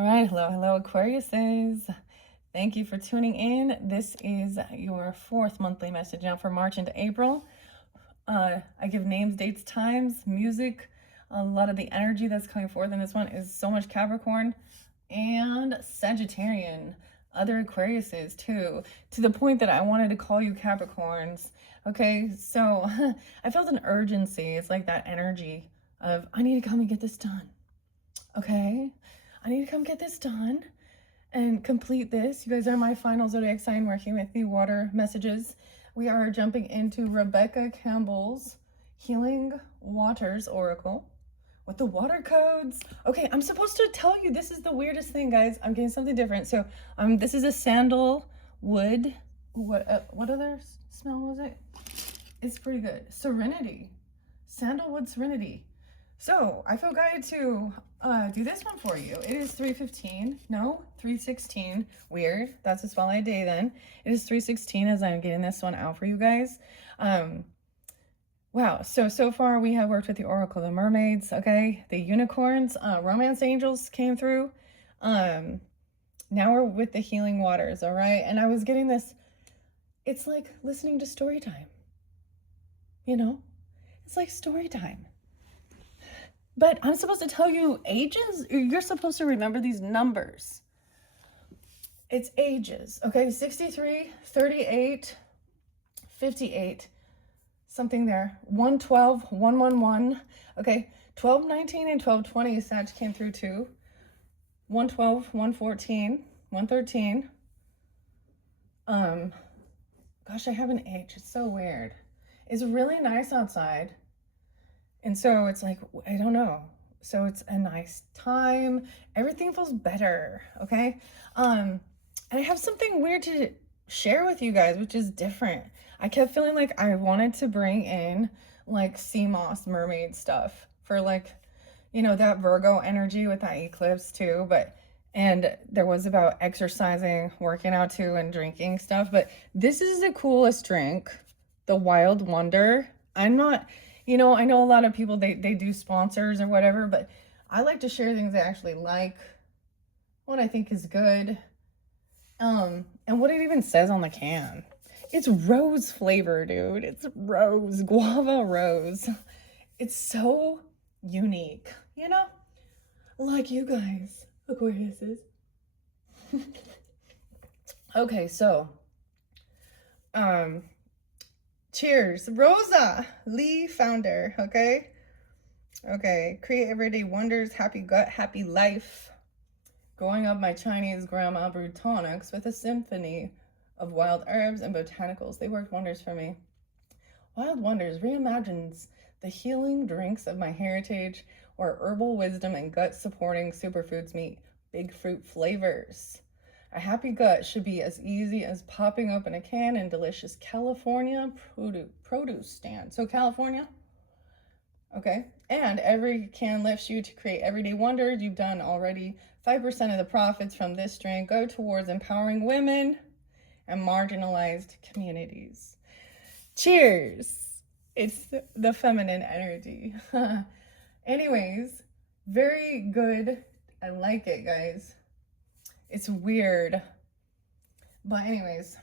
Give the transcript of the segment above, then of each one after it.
All right, hello, Aquariuses. Thank you for tuning in. This is your fourth monthly message now for March into April. I give names, dates, times, music. A lot of the energy that's coming forth in this one is so much Capricorn and Sagittarian. Other Aquariuses too, to the point that I wanted to call you Capricorns. Okay, so I felt an urgency. It's like that energy of I need to come and get this done. Okay, I need to come get this done and complete this. You guys are my final zodiac sign working with the water messages. We are jumping into Rebecca Campbell's Healing Waters Oracle with the water codes. Okay, I'm supposed to tell you, this is the weirdest thing, guys. I'm getting something different. So this is a sandalwood. What other smell was it? It's pretty good. Serenity. Sandalwood Serenity. So I feel guided to do this one for you. It is 3:15. No, 3:16. Weird. That's a spotlight day then. It is 3:16 as I'm getting this one out for you guys. Wow. So far we have worked with the Oracle, the mermaids, okay, the unicorns, romance angels came through. Now we're with the healing waters, all right? And I was getting this, it's like listening to story time. You know? It's like story time. But I'm supposed to tell you ages? You're supposed to remember these numbers. It's ages, okay? 63, 38, 58, something there. 112, 111, okay? 1219 and 1220, Sag came through too. 112, 114, 113. Gosh, I have an H. It's so weird. It's really nice outside. And so it's like, I don't know. So it's a nice time. Everything feels better, okay? And I have something weird to share with you guys, which is different. I kept feeling like I wanted to bring in like sea moss mermaid stuff for like, you know, that Virgo energy with that eclipse too. And there was about exercising, working out too, and drinking stuff. But this is the coolest drink, the Wild Wonder. I'm not... You know, I know a lot of people, they do sponsors or whatever, but I like to share things I actually like, what I think is good, and what it even says on the can. It's rose flavor, dude. It's rose, guava rose. It's so unique, you know? Like you guys, Aquariuses. Okay, so, cheers. Rosa Lee, founder, okay? Okay, create everyday wonders, happy gut, happy life. Growing up my Chinese grandma brewed tonics with a symphony of wild herbs and botanicals. They worked wonders for me. Wild Wonders reimagines the healing drinks of my heritage where herbal wisdom and gut-supporting superfoods meet big fruit flavors. A happy gut should be as easy as popping open a can in delicious California produce stand. So California, okay? And every can lifts you to create everyday wonders. You've done already 5% of the profits from this drink go towards empowering women and marginalized communities. Cheers. It's the feminine energy. Anyways, very good. I like it, guys. It's weird. But anyways,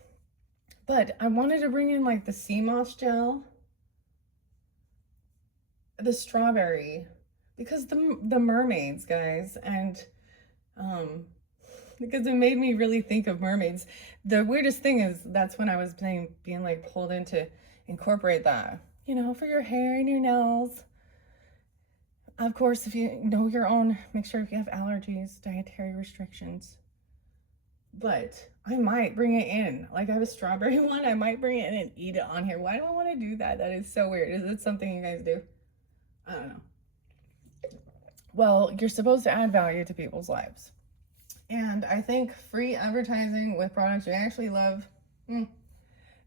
but I wanted to bring in like the sea moss gel, the strawberry, because the mermaids, guys, and because it made me really think of mermaids. The weirdest thing is that's when I was being like pulled in to incorporate that, you know, for your hair and your nails. Of course, if you know your own, make sure if you have allergies, dietary restrictions. But I might bring it in. Like I have a strawberry one, I might bring it in and eat it on here. Why do I want to do that? That is so weird. Is it something you guys do? I don't know. Well, you're supposed to add value to people's lives. And I think free advertising with products you actually love,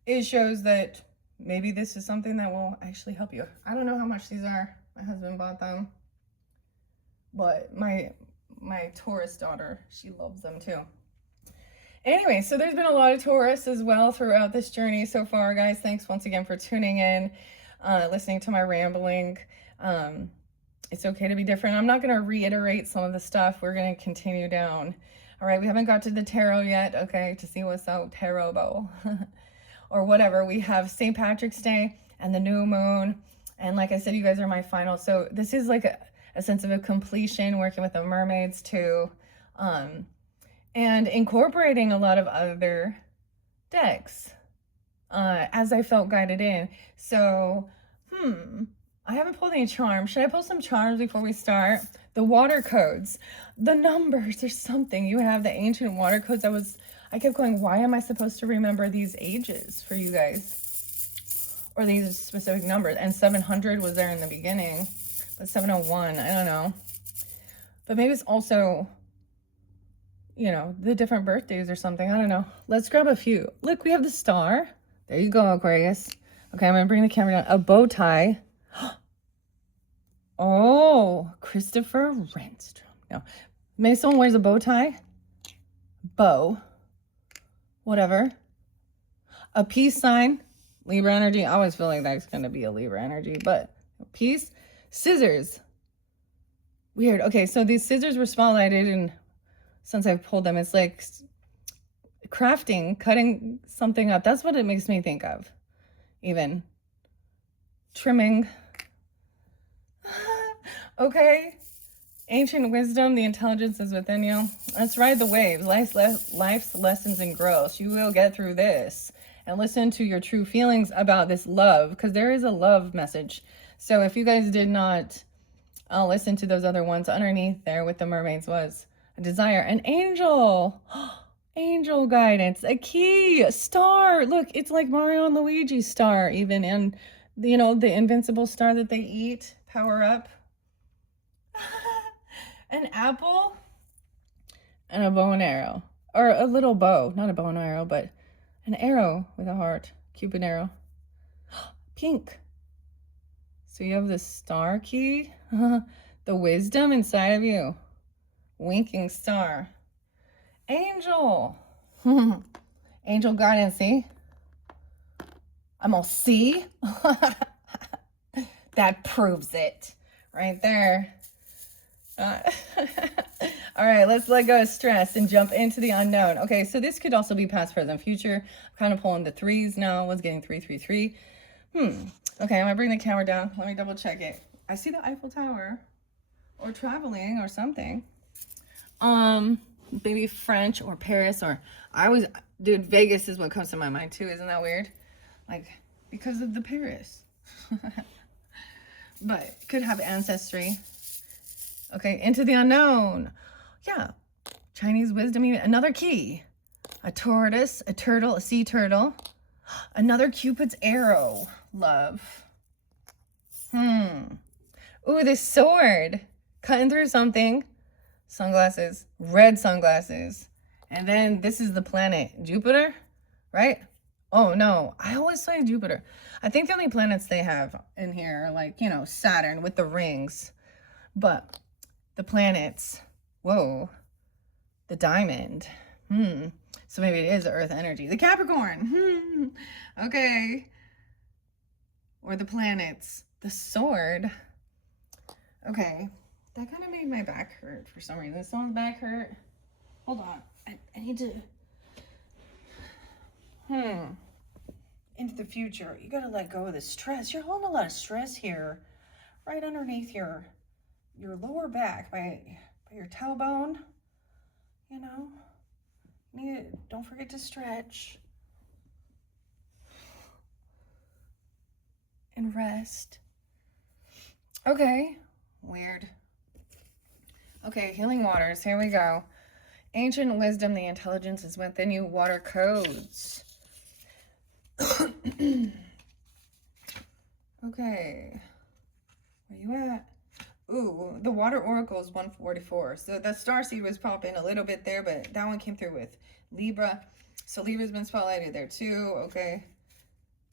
it shows that maybe this is something that will actually help you. I don't know how much these are. My husband bought them. But my Taurus daughter, she loves them too. Anyway, so there's been a lot of Taurus as well throughout this journey so far, guys. Thanks once again for tuning in, listening to my rambling. It's okay to be different. I'm not going to reiterate some of the stuff. We're going to continue down. All right, we haven't got to the tarot yet, okay, to see what's out tarot bow or whatever. We have St. Patrick's Day and the new moon. And like I said, you guys are my final. So this is like a sense of a completion, working with the mermaids too, and incorporating a lot of other decks as I felt guided in. So, I haven't pulled any charms. Should I pull some charms before we start? The water codes, the numbers, there's something. You have the ancient water codes. I kept going, why am I supposed to remember these ages for you guys? Or these specific numbers? And 700 was there in the beginning, but 701, I don't know. But maybe it's also, you know, the different birthdays or something. I don't know. Let's grab a few. Look, we have the star. There you go, Aquarius. Okay, I'm going to bring the camera down. A bow tie. Oh, Christopher Renstrom. No. Maybe someone wears a bow tie. Bow. Whatever. A peace sign. Libra energy. I always feel like that's going to be a Libra energy, but peace. Scissors. Weird. Okay, so these scissors were spotlighted, and since I've pulled them, it's like crafting, cutting something up. That's what it makes me think of. Even trimming. Okay. Ancient wisdom, the intelligence is within you. Let's ride the waves. Life's lessons and growth. You will get through this. And listen to your true feelings about this love, because there is a love message. So if you guys did not listen to those other ones, underneath there with the mermaids was a desire, an angel. Angel guidance, a key, a star. Look, it's like Mario and Luigi's star even. And, you know, the invincible star that they eat, power up. An apple and a bow and arrow, or a little bow, not a bow and arrow, but an arrow with a heart, Cupid arrow. Pink. So you have the star key, the wisdom inside of you, winking star, angel, angel guidance. See, I'm all see. That proves it right there. All right, let's let go of stress and jump into the unknown. Okay, so this could also be past, present, future. I'm kind of pulling the threes now. I was getting 333. Okay, I'm gonna bring the camera down. Let me double check it. I see the Eiffel Tower, or traveling, or something. Maybe French or Paris, or dude, Vegas is what comes to my mind too. Isn't that weird? Like, because of the Paris. But could have ancestry. Okay, into the unknown. Yeah, Chinese wisdom, another key. A tortoise, a turtle, a sea turtle. Another Cupid's arrow, love. Ooh, this sword. Cutting through something. Sunglasses, red sunglasses. And then this is the planet, Jupiter, right? Oh, no, I always say Jupiter. I think the only planets they have in here are like, you know, Saturn with the rings. But the planets, whoa, the diamond. So maybe it is Earth energy. The Capricorn. Okay. Or the planets. The sword. Okay. That kind of made my back hurt for some reason. Someone's back hurt. Hold on. I need to. Into the future. You got to let go of the stress. You're holding a lot of stress here. Right underneath your lower back by your tailbone. You know. Don't forget to stretch. And rest. Okay. Weird. Okay, healing waters. Here we go. Ancient wisdom, the intelligence is within you. Water codes. Okay. Where you at? Ooh, the water oracle is 144. So the star seed was popping a little bit there, but that one came through with Libra. So Libra's been spotlighted there too. Okay.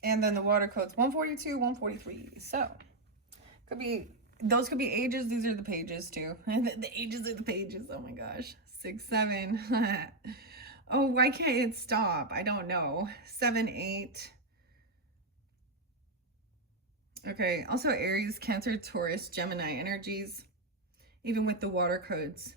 And then the water code's 142, 143. So those could be ages. These are the pages too. The ages are the pages. Oh my gosh. 6, 7. Oh, why can't it stop? I don't know. 7, 8. Okay, also Aries, Cancer, Taurus, Gemini energies, even with the water codes.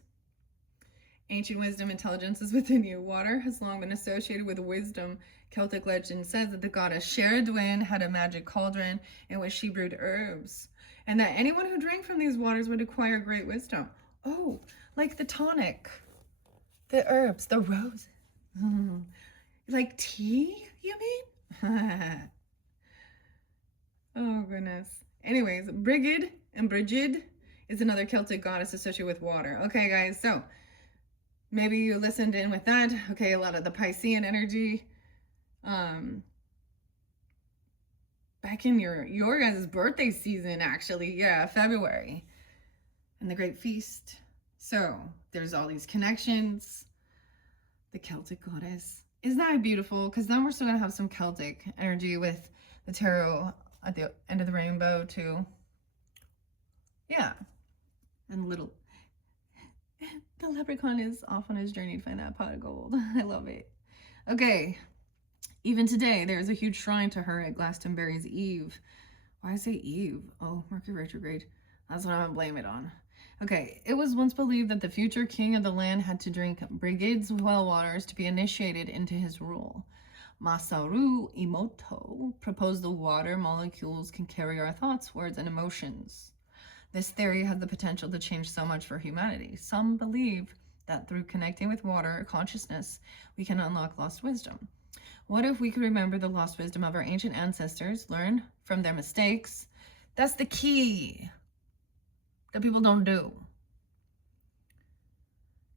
Ancient wisdom intelligence is within you. Water has long been associated with wisdom. Celtic legend says that the goddess Sheridwen had a magic cauldron in which she brewed herbs, and that anyone who drank from these waters would acquire great wisdom. Oh, like the tonic, the herbs, the roses. Like tea, you mean? Oh, goodness. Anyways, Brigid and Brigid is another Celtic goddess associated with water. Okay, guys, so maybe you listened in with that. Okay, a lot of the Piscean energy. Back in your guys' birthday season, actually. Yeah, February. And the Great Feast. So there's all these connections. The Celtic goddess. Isn't that beautiful? Because then we're still going to have some Celtic energy with the tarot at the end of the rainbow, too. Yeah. And little... The leprechaun is off on his journey to find that pot of gold. I love it. Okay. Even today, there's a huge shrine to her at Glastonbury's Eve. Why I say Eve? Oh, Mercury retrograde. That's what I'm gonna blame it on. Okay, it was once believed that the future king of the land had to drink Brigid's well waters to be initiated into his rule. Masaru Emoto proposed the water molecules can carry our thoughts, words, and emotions. This theory has the potential to change so much for humanity. Some believe that through connecting with water or consciousness, we can unlock lost wisdom. What if we could remember the lost wisdom of our ancient ancestors, learn from their mistakes? That's the key that people don't do.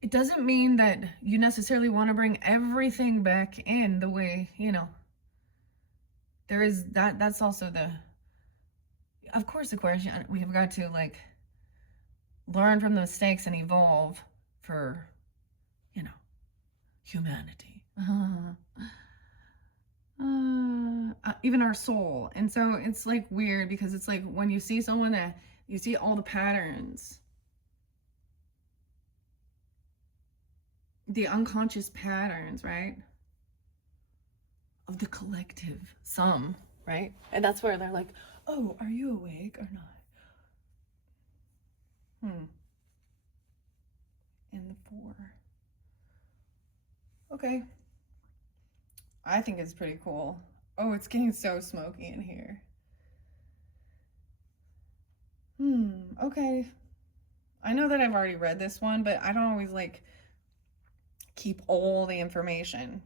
It doesn't mean that you necessarily want to bring everything back in the way, there is that's also of course, Aquarius, we have got to learn from the mistakes and evolve for, humanity. Even our soul. And so it's weird because it's when you see someone that you see all the patterns, the unconscious patterns, right? Of the collective sum, right? And that's where they're like, oh, are you awake or not? In the 4. Okay. I think it's pretty cool. Oh, it's getting so smoky in here. Okay. I know that I've already read this one, but I don't always keep all the information,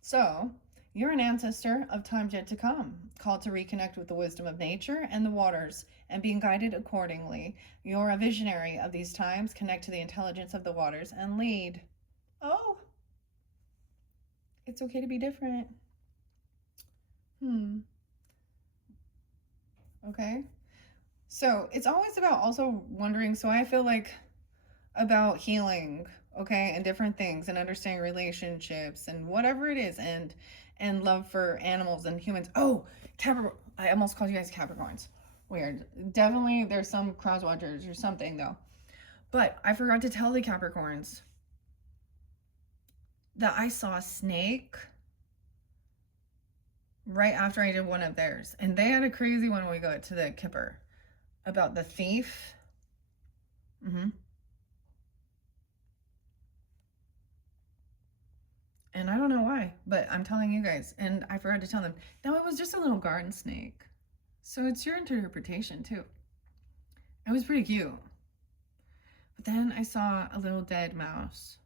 So, you're an ancestor of times yet to come, called to reconnect with the wisdom of nature and the waters and being guided accordingly. You're a visionary of these times, connect to the intelligence of the waters and lead. Oh, it's okay to be different. Okay. So it's always about also wondering, so I feel about healing, okay, and different things and understanding relationships and whatever it is, and love for animals and humans. Oh, I almost called you guys Capricorns. Weird. Definitely there's some cross watchers or something though. But I forgot to tell the Capricorns that I saw a snake right after I did one of theirs. And they had a crazy one when we got to the Kipper about the thief. And I don't know why, but I'm telling you guys, and I forgot to tell them. No, it was just a little garden snake. So it's your interpretation too. It was pretty cute. But then I saw a little dead mouse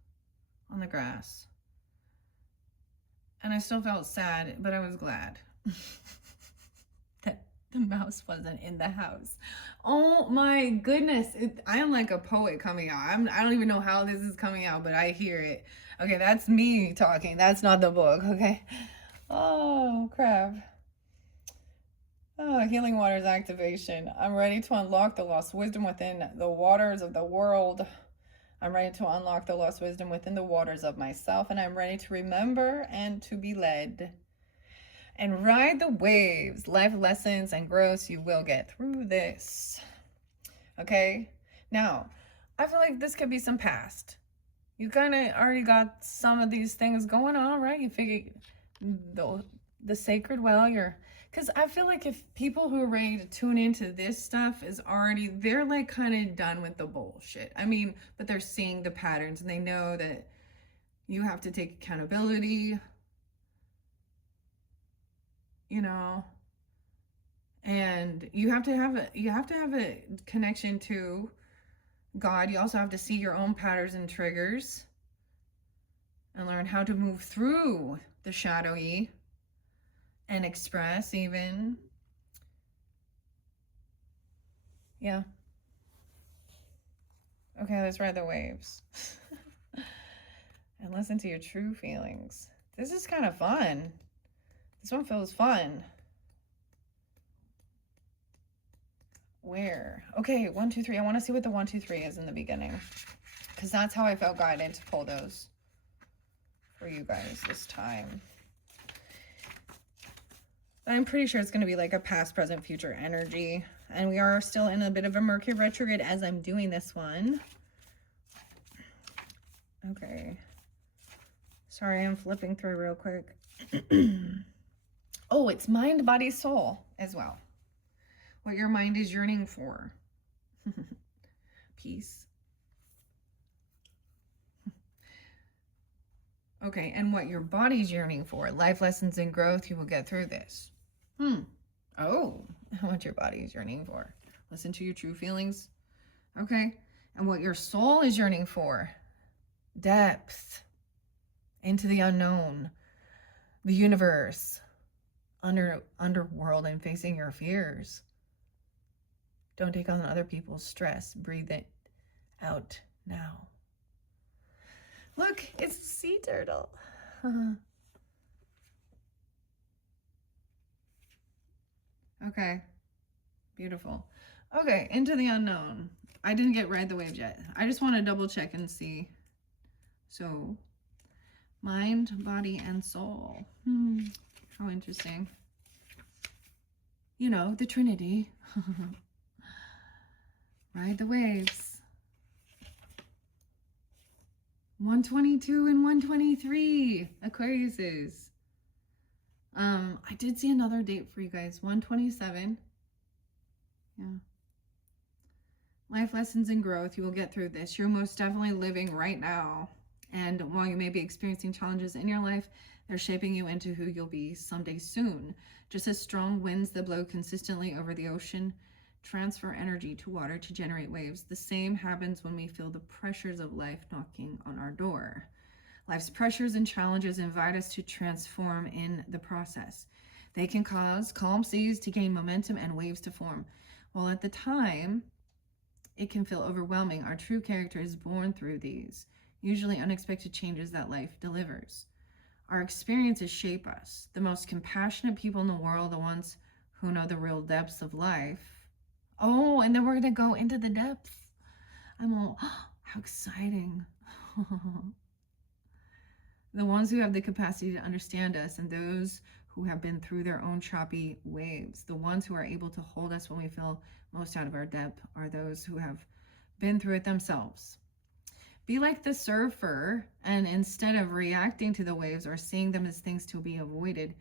on the grass. And I still felt sad, but I was glad that the mouse wasn't in the house. Oh my goodness. I am like a poet coming out. I don't even know how this is coming out, but I hear it. Okay, that's me talking. That's not the book, okay? Oh, crap. Oh, Healing Waters activation. I'm ready to unlock the lost wisdom within the waters of the world. I'm ready to unlock the lost wisdom within the waters of myself, and I'm ready to remember and to be led. And ride the waves, life lessons and growth. You will get through this. Okay? Now, I feel like this could be some past. You kind of already got some of these things going on, right? You figure the sacred well, because I feel like if people who are ready to tune into this stuff is already, they're like kind of done with the bullshit. I mean, but they're seeing the patterns and they know that you have to take accountability, you know, and you have to have a connection to God. You also have to see your own patterns and triggers and learn how to move through the shadowy and express even. Yeah. Okay, let's ride the waves. And listen to your true feelings. This is kind of fun. This one feels fun. Where? Okay, 1, 2, 3. I want to see what the 1, 2, 3 is in the beginning, because that's how I felt guided to pull those for you guys this time. I'm pretty sure it's going to be like a past, present, future energy. And we are still in a bit of a Mercury retrograde as I'm doing this one. Okay. Sorry, I'm flipping through real quick. Oh, it's mind, body, soul as well. What your mind is yearning for. Peace. Okay, and what your body's yearning for. Life lessons and growth. You will get through this. Oh, what your body is yearning for. Listen to your true feelings. Okay, and what your soul is yearning for. Depth. Into the unknown. The universe. Underworld and facing your fears. Don't take on other people's stress. Breathe it out now. Look, it's a sea turtle. Okay, beautiful. Okay, into the unknown. I didn't get ride the waves yet. I just want to double check and see. So, mind, body, and soul. How interesting. You know, the Trinity. Ride the waves. 122 and 123 Aquariuses. I did see another date for you guys. 127. Yeah. Life lessons and growth. You will get through this. You're most definitely living right now. And while you may be experiencing challenges in your life, they're shaping you into who you'll be someday soon. Just as strong winds that blow consistently over the ocean transfer energy to water to generate waves, the same happens when we feel the pressures of life knocking on our door. Life's pressures and challenges invite us to transform in the process. They can cause calm seas to gain momentum and waves to form. While at the time, it can feel overwhelming, our true character is born through these, usually unexpected changes that life delivers. Our experiences shape us. The most compassionate people in the world, the ones who know the real depths of life. Oh, and then we're going to go into the depths. I'm all, oh, how exciting. The ones who have the capacity to understand us, and those who have been through their own choppy waves. The ones who are able to hold us when we feel most out of our depth are those who have been through it themselves. Be like the surfer, and instead of reacting to the waves or seeing them as things to be avoided,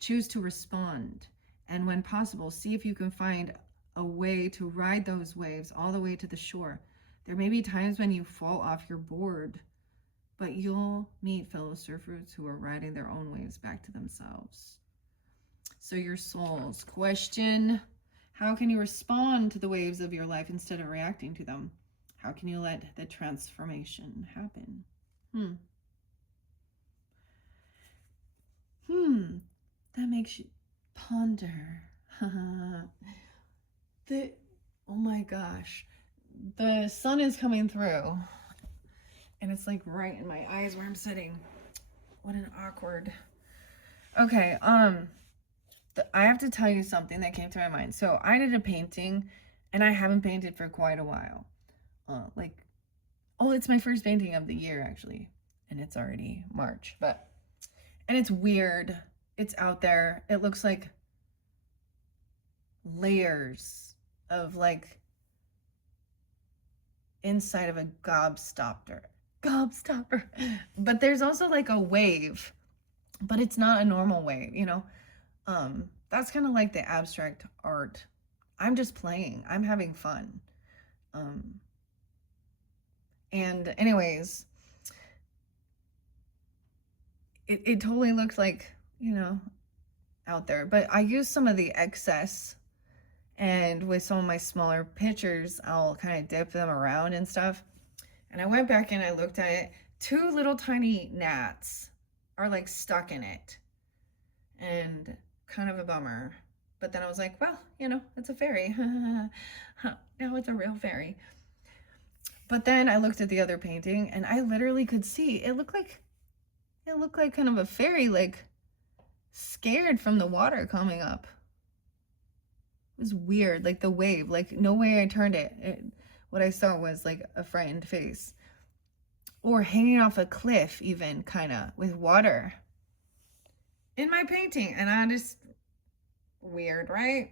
choose to respond. And when possible, see if you can find a way to ride those waves all the way to the shore. There may be times when you fall off your board, but you'll meet fellow surfers who are riding their own waves back to themselves. So your soul's question, how can you respond to the waves of your life instead of reacting to them? How can you let the transformation happen? That makes you ponder. Oh my gosh, the sun is coming through and it's like right in my eyes where I'm sitting. What an awkward. Okay, I have to tell you something that came to my mind. So I did a painting and I haven't painted for quite a while. It's my first painting of the year actually, and it's already March, and it's weird. It's out there. It looks like layers of like inside of a gobstopper, but there's also like a wave, but it's not a normal wave, you know. That's kind of like the abstract art. I'm just playing. I'm having fun. Um, and anyways, it totally looked like, out there. But I used some of the excess, and with some of my smaller pictures, I'll kind of dip them around and stuff. And I went back and I looked at it. Two little tiny gnats are like stuck in it. And kind of a bummer. But then I was like, well, it's a fairy. Now it's a real fairy. But then I looked at the other painting and I literally could see it looked like kind of a fairy, like scared from the water coming up. It was weird, like the wave, like no way I turned it. What I saw was like a frightened face. Or hanging off a cliff, even kind of with water in my painting. And I just, weird, right?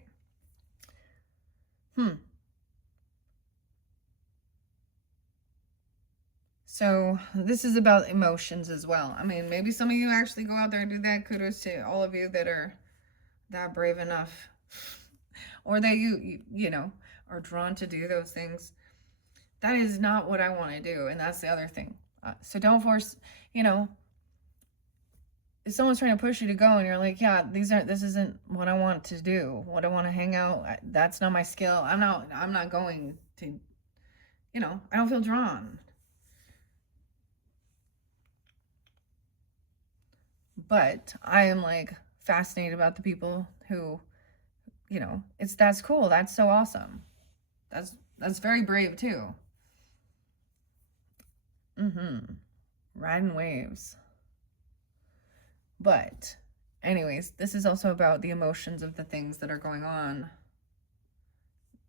So this is about emotions as well. I mean, maybe some of you actually go out there and do that. Kudos to all of you that are that brave enough, or that you know are drawn to do those things. That is not what I want to do, and that's the other thing. So don't force. If someone's trying to push you to go, and you're like, yeah, this isn't what I want to do. What I want to hang out. That's not my skill. I'm not going to. I don't feel drawn. But I am like fascinated about the people who, that's cool. That's so awesome. That's very brave too. Riding waves. But anyways, this is also about the emotions of the things that are going on,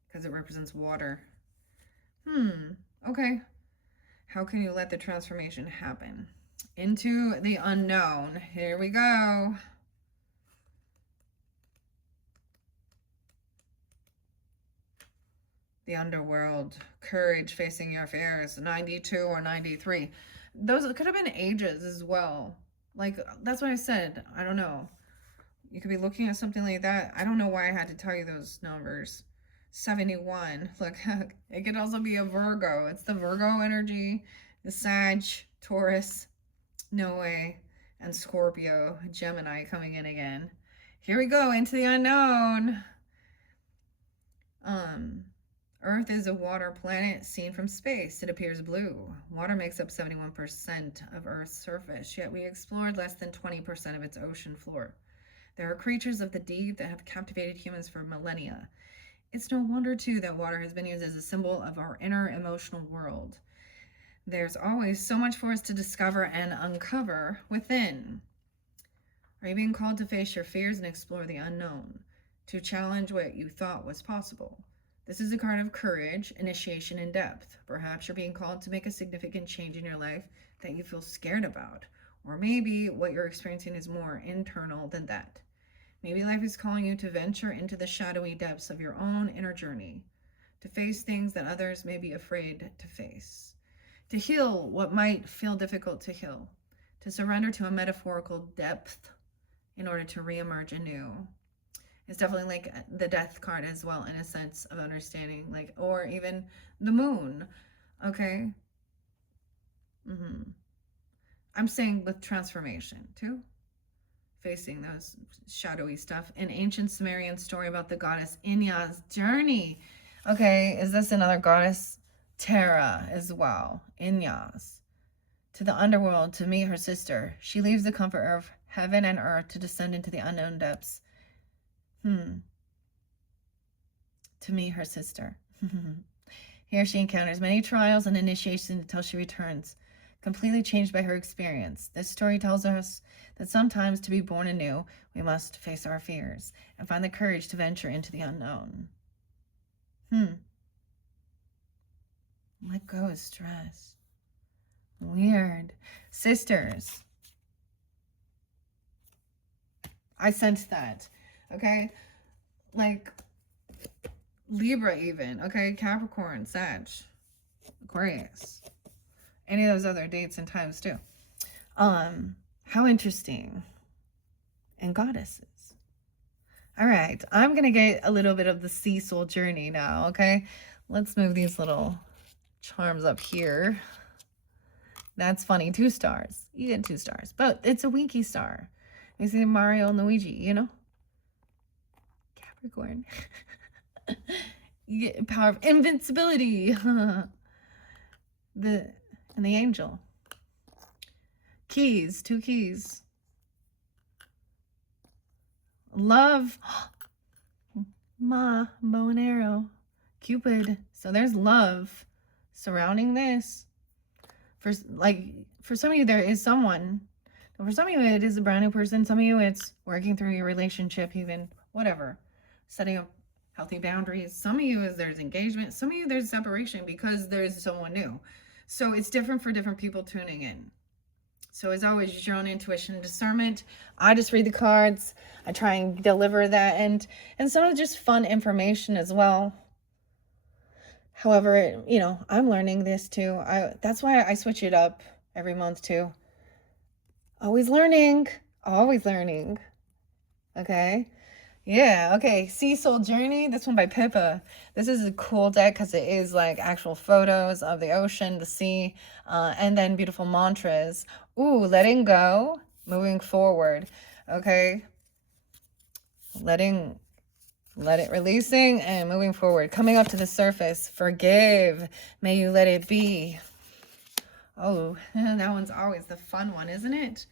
because it represents water. Okay. How can you let the transformation happen? Into the unknown. Here we go. The underworld. Courage facing your fears. 92 or 93. Those could have been ages as well. Like, that's what I said. I don't know. You could be looking at something like that. I don't know why I had to tell you those numbers. 71. Look, it could also be a Virgo. It's the Virgo energy. The Sag, Taurus, no way, and Scorpio, Gemini coming in again. Here we go, into the unknown. Earth is a water planet seen from space. It appears blue. Water makes up 71% of Earth's surface, yet we explored less than 20% of its ocean floor. There are creatures of the deep that have captivated humans for millennia. It's no wonder, too, that water has been used as a symbol of our inner emotional world. There's always so much for us to discover and uncover within. Are you being called to face your fears and explore the unknown? To challenge what you thought was possible? This is a card of courage, initiation, and depth. Perhaps you're being called to make a significant change in your life that you feel scared about. Or maybe what you're experiencing is more internal than that. Maybe life is calling you to venture into the shadowy depths of your own inner journey, to face things that others may be afraid to face, to heal what might feel difficult to heal, to surrender to a metaphorical depth in order to reemerge anew. It's definitely like the death card as well, in a sense of understanding, like, or even the moon. Okay. I'm saying with transformation too, facing those shadowy stuff. An ancient Sumerian story about the goddess Inya's journey. Okay, is this another goddess? Terra as well. Inya's. To the underworld to meet her sister. She leaves the comfort of heaven and earth to descend into the unknown depths. To meet her sister. Here she encounters many trials and initiations until she returns, completely changed by her experience. This story tells us that sometimes to be born anew, we must face our fears and find the courage to venture into the unknown. Let go of stress. Weird. Sisters. I sensed that. Okay? Like Libra even. Okay? Capricorn, Sag, Aquarius. Any of those other dates and times too. How interesting. And goddesses. All right, I'm going to get a little bit of the sea soul journey now, okay? Let's move these little charms up here. That's funny, 2 stars. You get 2 stars, but it's a winky star. You see Mario and Luigi, you know? Capricorn. You get power of invincibility. And the angel. Keys, 2 keys. Love. Bow and arrow. Cupid. So there's love surrounding this. For some of you, there is someone. For some of you, it is a brand new person. Some of you, it's working through your relationship, even whatever. Setting up healthy boundaries. Some of you, there's engagement. Some of you, there's separation because there's someone new. So it's different for different people tuning in. So as always, use your own intuition and discernment. I just read the cards. I try and deliver that and some of just fun information as well. However, you know, I'm learning this too. That's why I switch it up every month too. Always learning. Okay. Yeah, okay. Sea Soul Journey. This one by Pippa. This is a cool deck because it is like actual photos of the ocean, the sea, and then beautiful mantras. Ooh, letting go, moving forward. Okay. Releasing and moving forward. Coming up to the surface. Forgive. May you let it be. Oh, that one's always the fun one, isn't it?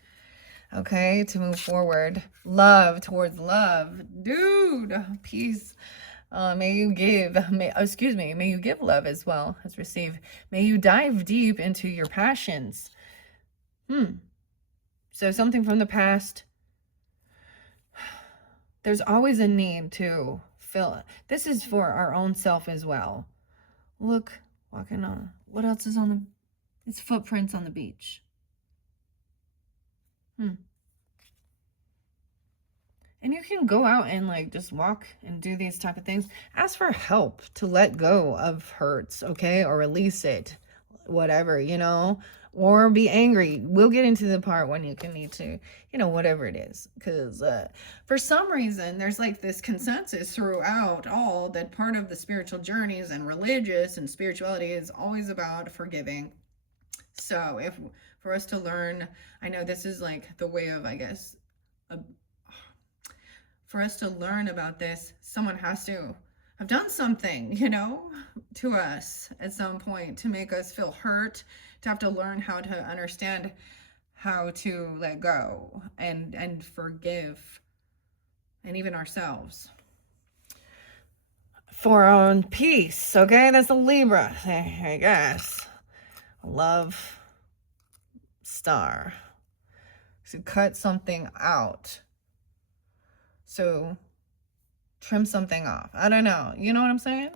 Okay, to move forward. Love towards love. Dude, peace. May you give love as well as receive. May you dive deep into your passions. So something from the past. There's always a need to fill. This is for our own self as well. Look, walking on. What else is on the? It's footprints on the beach. And you can go out and like just walk and do these type of things. Ask for help to let go of hurts, okay? Or release it, whatever, you know, or be angry. We'll get into the part when you can need to, you know, whatever it is. Because for some reason, there's like this consensus throughout all that part of the spiritual journeys and religious and spirituality is always about forgiving. So for us to learn, I know this is like the way of, I guess, for us to learn about this, someone has to have done something, you know, to us at some point to make us feel hurt, to have to learn how to understand how to let go and forgive, and even ourselves. For our own peace, okay? That's a Libra, I guess. Love star. So cut something out. So trim something off. I don't know. You know what I'm saying?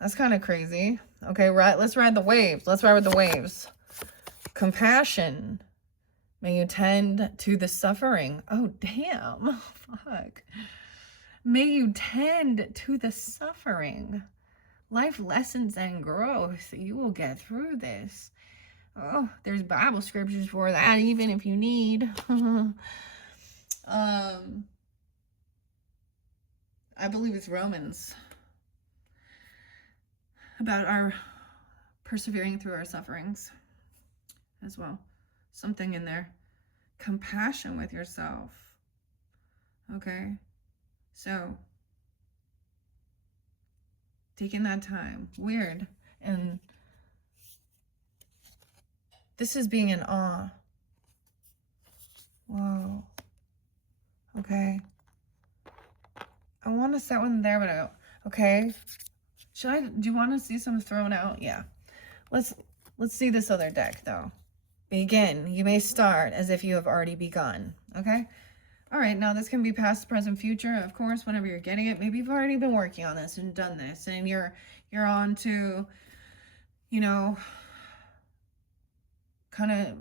That's kind of crazy. Okay, right. Let's ride the waves. Let's ride with the waves. Compassion. May you tend to the suffering. Oh, damn. Fuck. May you tend to the suffering. Life lessons and growth. You will get through this. Oh, there's Bible scriptures for that, even if you need. I believe it's Romans, about our persevering through our sufferings as well. Something in there. Compassion with yourself. Okay? So, taking that time. Weird. And this is being in awe. Whoa. Okay. I want to set one there, but okay. Do you want to see some thrown out? Yeah. Let's see this other deck though. Begin. You may start as if you have already begun. Okay? All right, now this can be past, present, future, of course, whenever you're getting it. Maybe you've already been working on this and done this, and you're on to, you know, kind of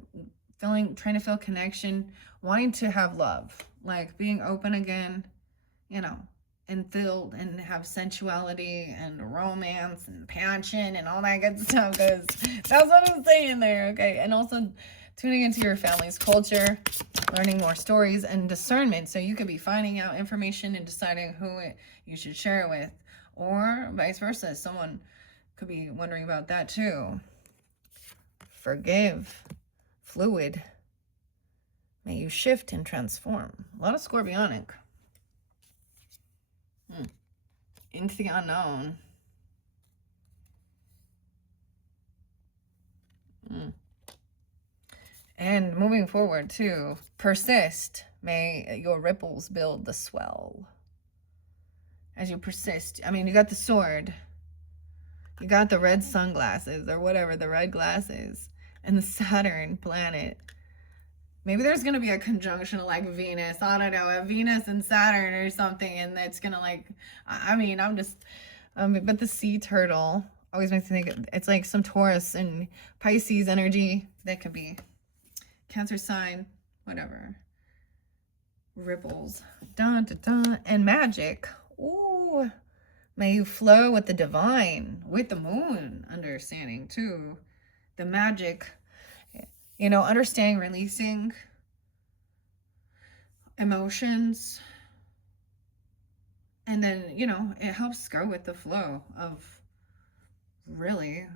trying to feel connection, wanting to have love, like being open again, you know, and filled and have sensuality and romance and passion and all that good stuff, because that's what I'm saying there, okay? And also tuning into your family's culture, learning more stories, and discernment. So you could be finding out information and deciding you should share it with, or vice versa. Someone could be wondering about that too. Forgive. Fluid. May you shift and transform. A lot of scorpionic. Into the unknown. And moving forward too, persist. May your ripples build the swell. As you persist, I mean, you got the sword, you got the red sunglasses or whatever, the red glasses, and the Saturn planet. Maybe there's going to be a conjunction of like Venus, I don't know, a Venus and Saturn or something, and it's going to like, I mean, I'm just, but the sea turtle always makes me think it's like some Taurus and Pisces energy. That could be Cancer sign, whatever. Ripples, dun, dun, dun. And magic. Ooh, may you flow with the divine, with the moon, understanding too. The magic, you know, understanding, releasing emotions. And then, you know, it helps go with the flow of really,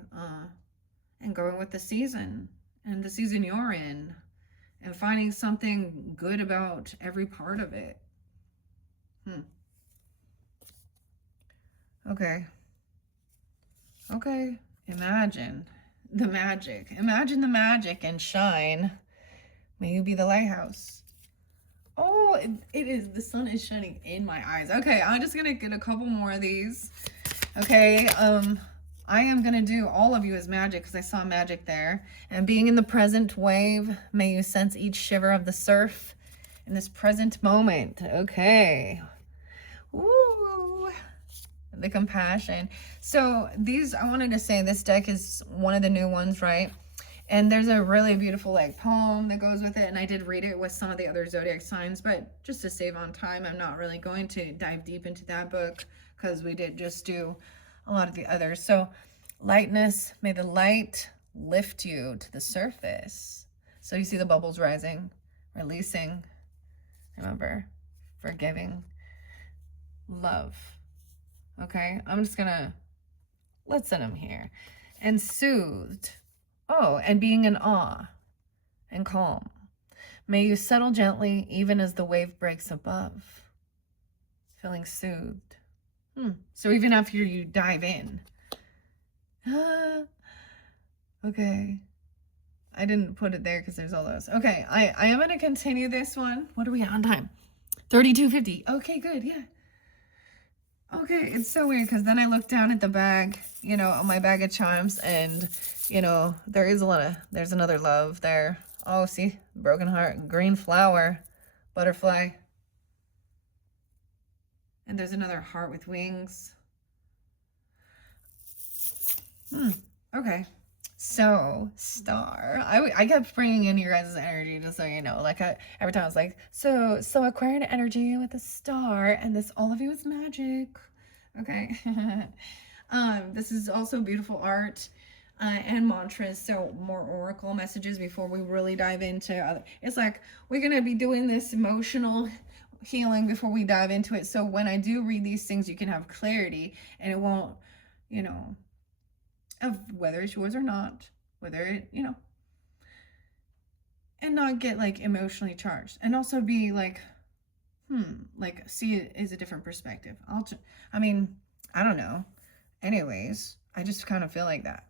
and going with the season and the season you're in. And finding something good about every part of it. Okay. Okay. Imagine the magic. Imagine the magic and shine. May you be the lighthouse. Oh, it is. The sun is shining in my eyes. Okay, I'm just going to get a couple more of these. Okay, I am going to do all of you as magic because I saw magic there. And being in the present wave, may you sense each shiver of the surf in this present moment. Okay. Ooh. The compassion. So these, I wanted to say this deck is one of the new ones, right? And there's a really beautiful like poem that goes with it. And I did read it with some of the other zodiac signs, but just to save on time, I'm not really going to dive deep into that book because we did just do a lot of the others. So lightness, may the light lift you to the surface. So you see the bubbles rising, releasing, remember, forgiving, love. Okay, I'm just gonna, let's send them here. And soothed. Oh, and being in awe and calm. May you settle gently even as the wave breaks above. Feeling soothed. So even after you dive in. Okay. I didn't put it there because there's all those. Okay, I am going to continue this one. What are we on time? 32:50. Okay, good. Yeah. Okay, it's so weird because then I look down at the bag, you know, on my bag of charms, and, you know, there's another love there. Oh, see, broken heart, green flower, butterfly. And there's another heart with wings. Okay. So, star. I kept bringing in your guys' energy, just so you know. Like, every time I was like, so Aquarian energy with a star, and this, all of you is magic. Okay. This is also beautiful art and mantras, so more oracle messages before we really dive into other. It's like, we're going to be doing this emotional healing before we dive into it. So when I do read these things, you can have clarity, and it won't, you know, of whether it's yours or not, whether it, you know, and not get like emotionally charged, and also be like, like see it as a different perspective. I mean, I don't know. Anyways, I just kind of feel like that.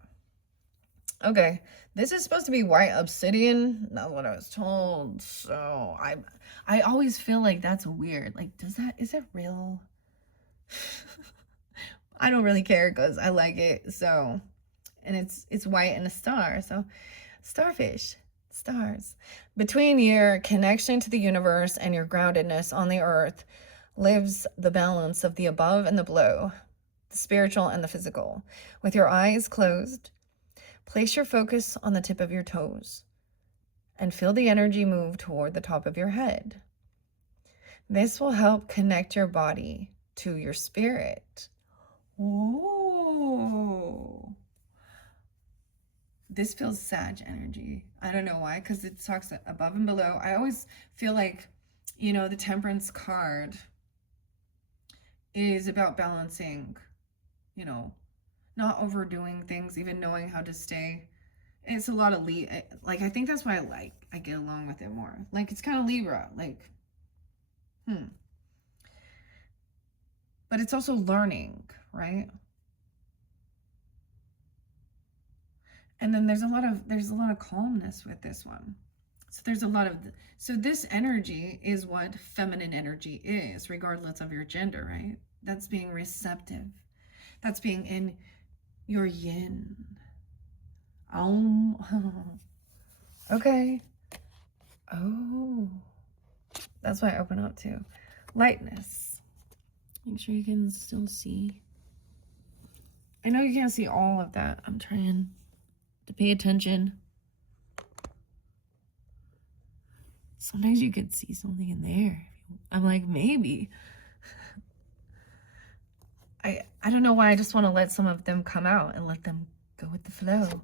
Okay, this is supposed to be white obsidian. That's what I was told. So I always feel like that's weird. Like, is that real? I don't really care because I like it. So, and it's white and a star. So, starfish, stars. Between your connection to the universe and your groundedness on the earth lives the balance of the above and the below, the spiritual and the physical. With your eyes closed, place your focus on the tip of your toes and feel the energy move toward the top of your head. This will help connect your body to your spirit. Ooh. This feels Sag energy. I don't know why, because it talks above and below. I always feel like, you know, the Temperance card is about balancing, you know, not overdoing things, even knowing how to stay. It's a lot of like, I think that's why I get along with it more. Like, it's kind of Libra, like, but it's also learning, right? And then there's a lot of calmness with this one. So there's a lot of, so this energy is what feminine energy is, regardless of your gender, right? That's being receptive. That's being in your yin. Okay. Oh, that's why I open up to lightness. Make sure you can still see. I know you can't see all of that. I'm trying to pay attention. Sometimes you could see something in there. I'm like, maybe. I don't know why. I just want to let some of them come out and let them go with the flow.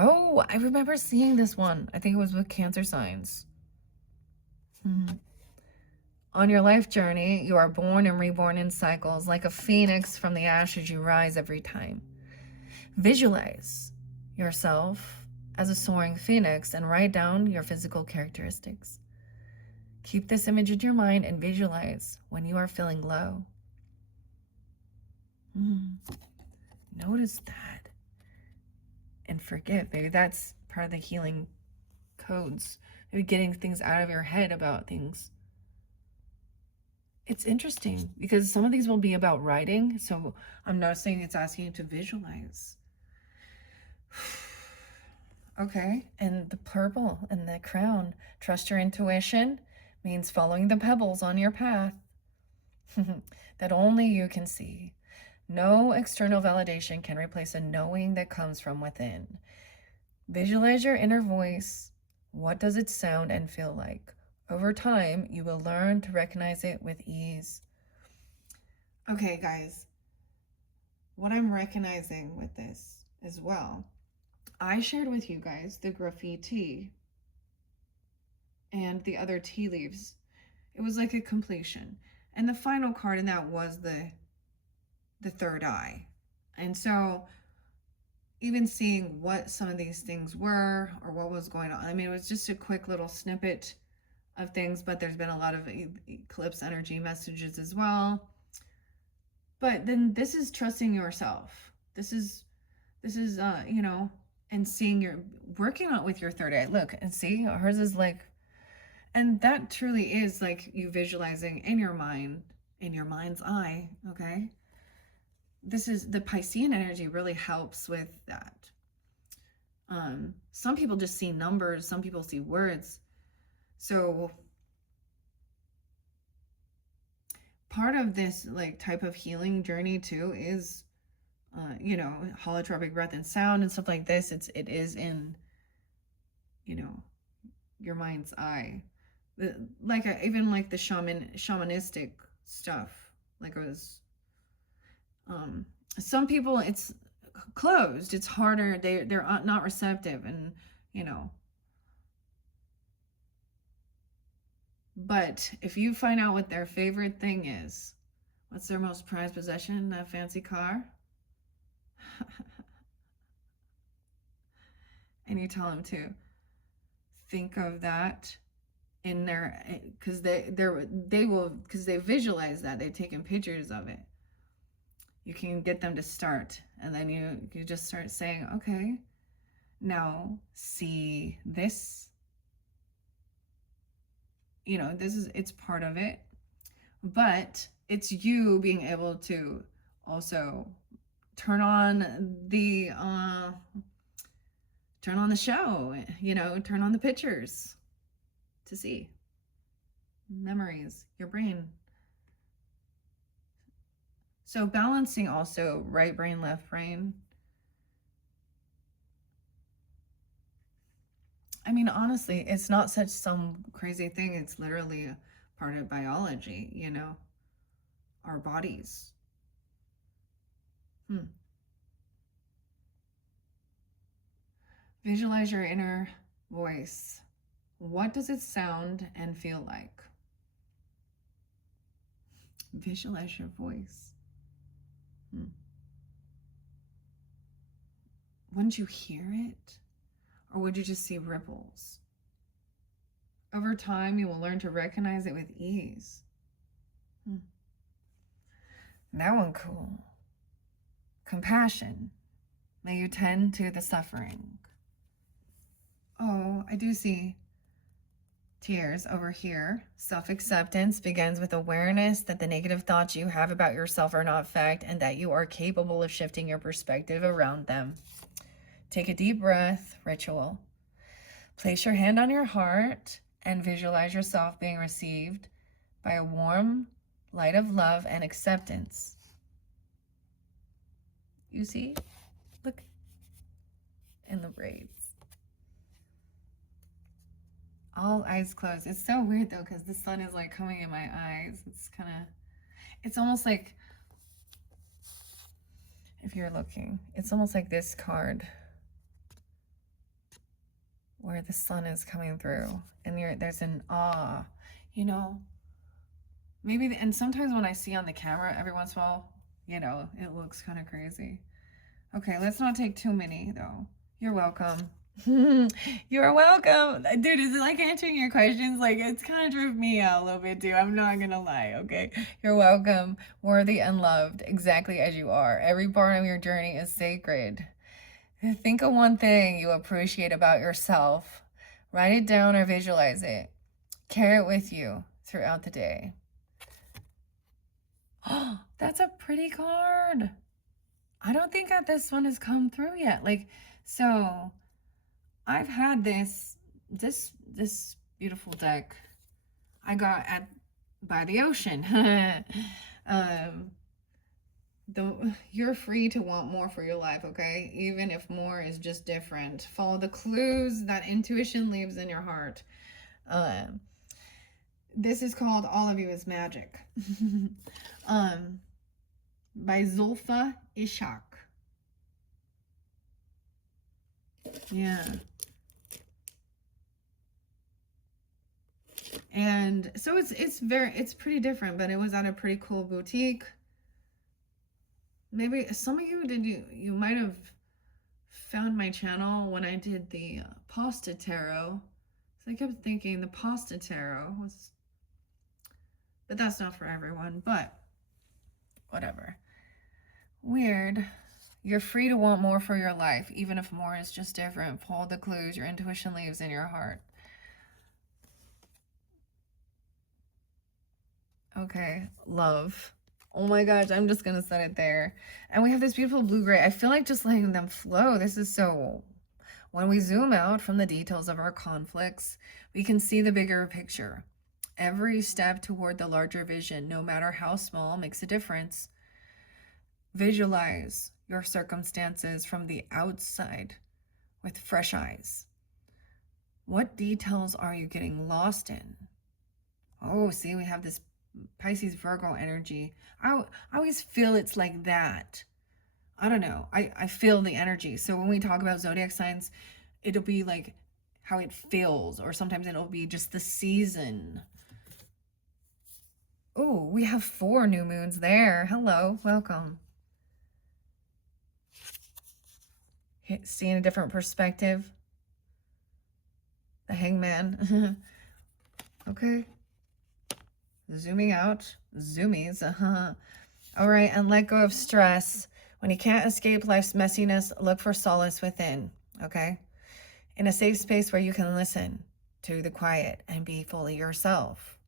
Oh, I remember seeing this one. I think it was with Cancer signs. On your life journey, you are born and reborn in cycles. Like a phoenix from the ashes, you rise every time. Visualize yourself as a soaring phoenix and write down your physical characteristics. Keep this image in your mind and visualize when you are feeling low. Notice that and forgive. Maybe that's part of the healing codes. Maybe getting things out of your head about things. It's interesting because some of these will be about writing. So I'm noticing it's asking you to visualize. Okay, and the purple and the crown. Trust your intuition means following the pebbles on your path that only you can see. No external validation can replace a knowing that comes from within. Visualize your inner voice. What does it sound and feel like? Over time, you will learn to recognize it with ease. Okay, guys, what I'm recognizing with this as well, I shared with you guys the graffiti and the other tea leaves. It was like a completion. And the final card in that was the third eye. And so even seeing what some of these things were or what was going on, I mean, it was just a quick little snippet of things, but there's been a lot of eclipse energy messages as well. But then this is trusting yourself. This is you know, and seeing your, working on with your third eye. Look and see, hers is like, and that truly is like you visualizing in your mind, in your mind's eye. Okay, this is the Piscean energy really helps with that. Some people just see numbers, some people see words. So part of this like type of healing journey too is you know, holotropic breath and sound and stuff like this. It is in, you know, your mind's eye. Like even like the shamanistic stuff, like it was some people it's closed, it's harder, they're not receptive, and you know, but if you find out what their favorite thing is, what's their most prized possession, that fancy car, and you tell them to think of that in their, because they will, because they visualize that, they've taken pictures of it, you can get them to start, and then you just start saying, okay, now see this, you know, this is, it's part of it, but it's you being able to also turn on the show, you know, turn on the pictures to see memories, your brain. So balancing also right brain, left brain. I mean, honestly, it's not such some crazy thing. It's literally a part of biology, you know, our bodies. Visualize your inner voice. What does it sound and feel like? Visualize your voice. Wouldn't you hear it? Or would you just see ripples? Over time, you will learn to recognize it with ease. That one cool. Compassion. May you tend to the suffering. Oh, I do see tears over here. Self-acceptance begins with awareness that the negative thoughts you have about yourself are not fact and that you are capable of shifting your perspective around them. Take a deep breath, ritual. Place your hand on your heart and visualize yourself being received by a warm light of love and acceptance. You see? Look. In the braids. All eyes closed. It's so weird though, because the sun is like coming in my eyes. It's kind of, it's almost like, if you're looking, it's almost like this card where the sun is coming through and there's an awe, you know, maybe, and sometimes when I see on the camera every once in a while, you know, it looks kind of crazy. Okay, let's not take too many though. You're welcome. You're welcome. Dude, is it like answering your questions? Like, it's kind of driven me out a little bit too. I'm not gonna lie, okay? You're welcome. Worthy and loved exactly as you are. Every part of your journey is sacred. Think of one thing you appreciate about yourself. Write it down or visualize it. Carry it with you throughout the day. Oh, that's a pretty card. I don't think that this one has come through yet. Like, so I've had this beautiful deck I got by the ocean. You're free to want more for your life, okay? Even if more is just different. Follow the clues that intuition leaves in your heart. This is called All of You is Magic. By Zulfa Ishak. Yeah. And so it's pretty different, but it was at a pretty cool boutique. Maybe some of you might have found my channel when I did the pasta tarot. So I kept thinking the pasta tarot was, but that's not for everyone, but whatever. Weird. You're free to want more for your life, even if more is just different. Follow the clues your intuition leaves in your heart. Okay, love. Oh my gosh, I'm just gonna set it there. And we have this beautiful blue-gray. I feel like just letting them flow. This is so... When we zoom out from the details of our conflicts, we can see the bigger picture. Every step toward the larger vision, no matter how small, makes a difference. Visualize your circumstances from the outside with fresh eyes. What details are you getting lost in? Oh, see, we have this Pisces Virgo energy. I always feel it's like that. I don't know. I feel the energy. So when we talk about zodiac signs, it'll be like how it feels, or sometimes it'll be just the season. Oh, we have 4 new moons there. Hello, welcome. Seeing a different perspective. The Hangman. Okay. Zooming out. Zoomies. All right, and let go of stress. When you can't escape life's messiness, look for solace within, okay? In a safe space where you can listen to the quiet and be fully yourself.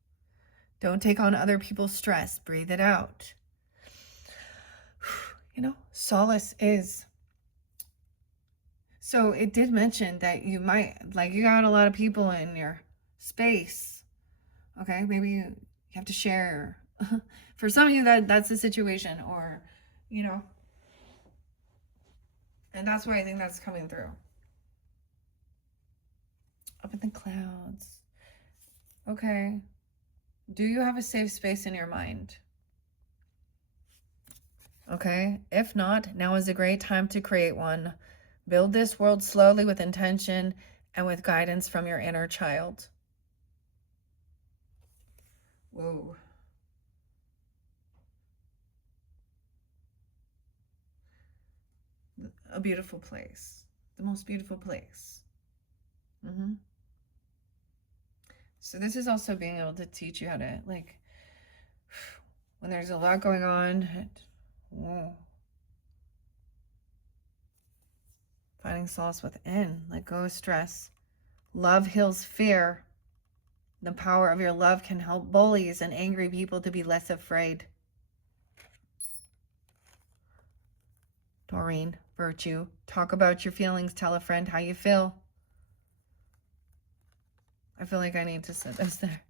Don't take on other people's stress. Breathe it out. You know, solace is... So it did mention that you might, like, you got a lot of people in your space, okay? Maybe you have to share. For some of you, that's the situation, or, you know, and that's why I think that's coming through. Up in the clouds. Okay. Do you have a safe space in your mind? Okay. If not, now is a great time to create one. Build this world slowly with intention and with guidance from your inner child. Whoa. A beautiful place. The most beautiful place. So this is also being able to teach you how to, like, when there's a lot going on, finding solace within. Let go of stress. Love heals fear. The power of your love can help bullies and angry people to be less afraid. Doreen, virtue. Talk about your feelings. Tell a friend how you feel. I feel like I need to set this there.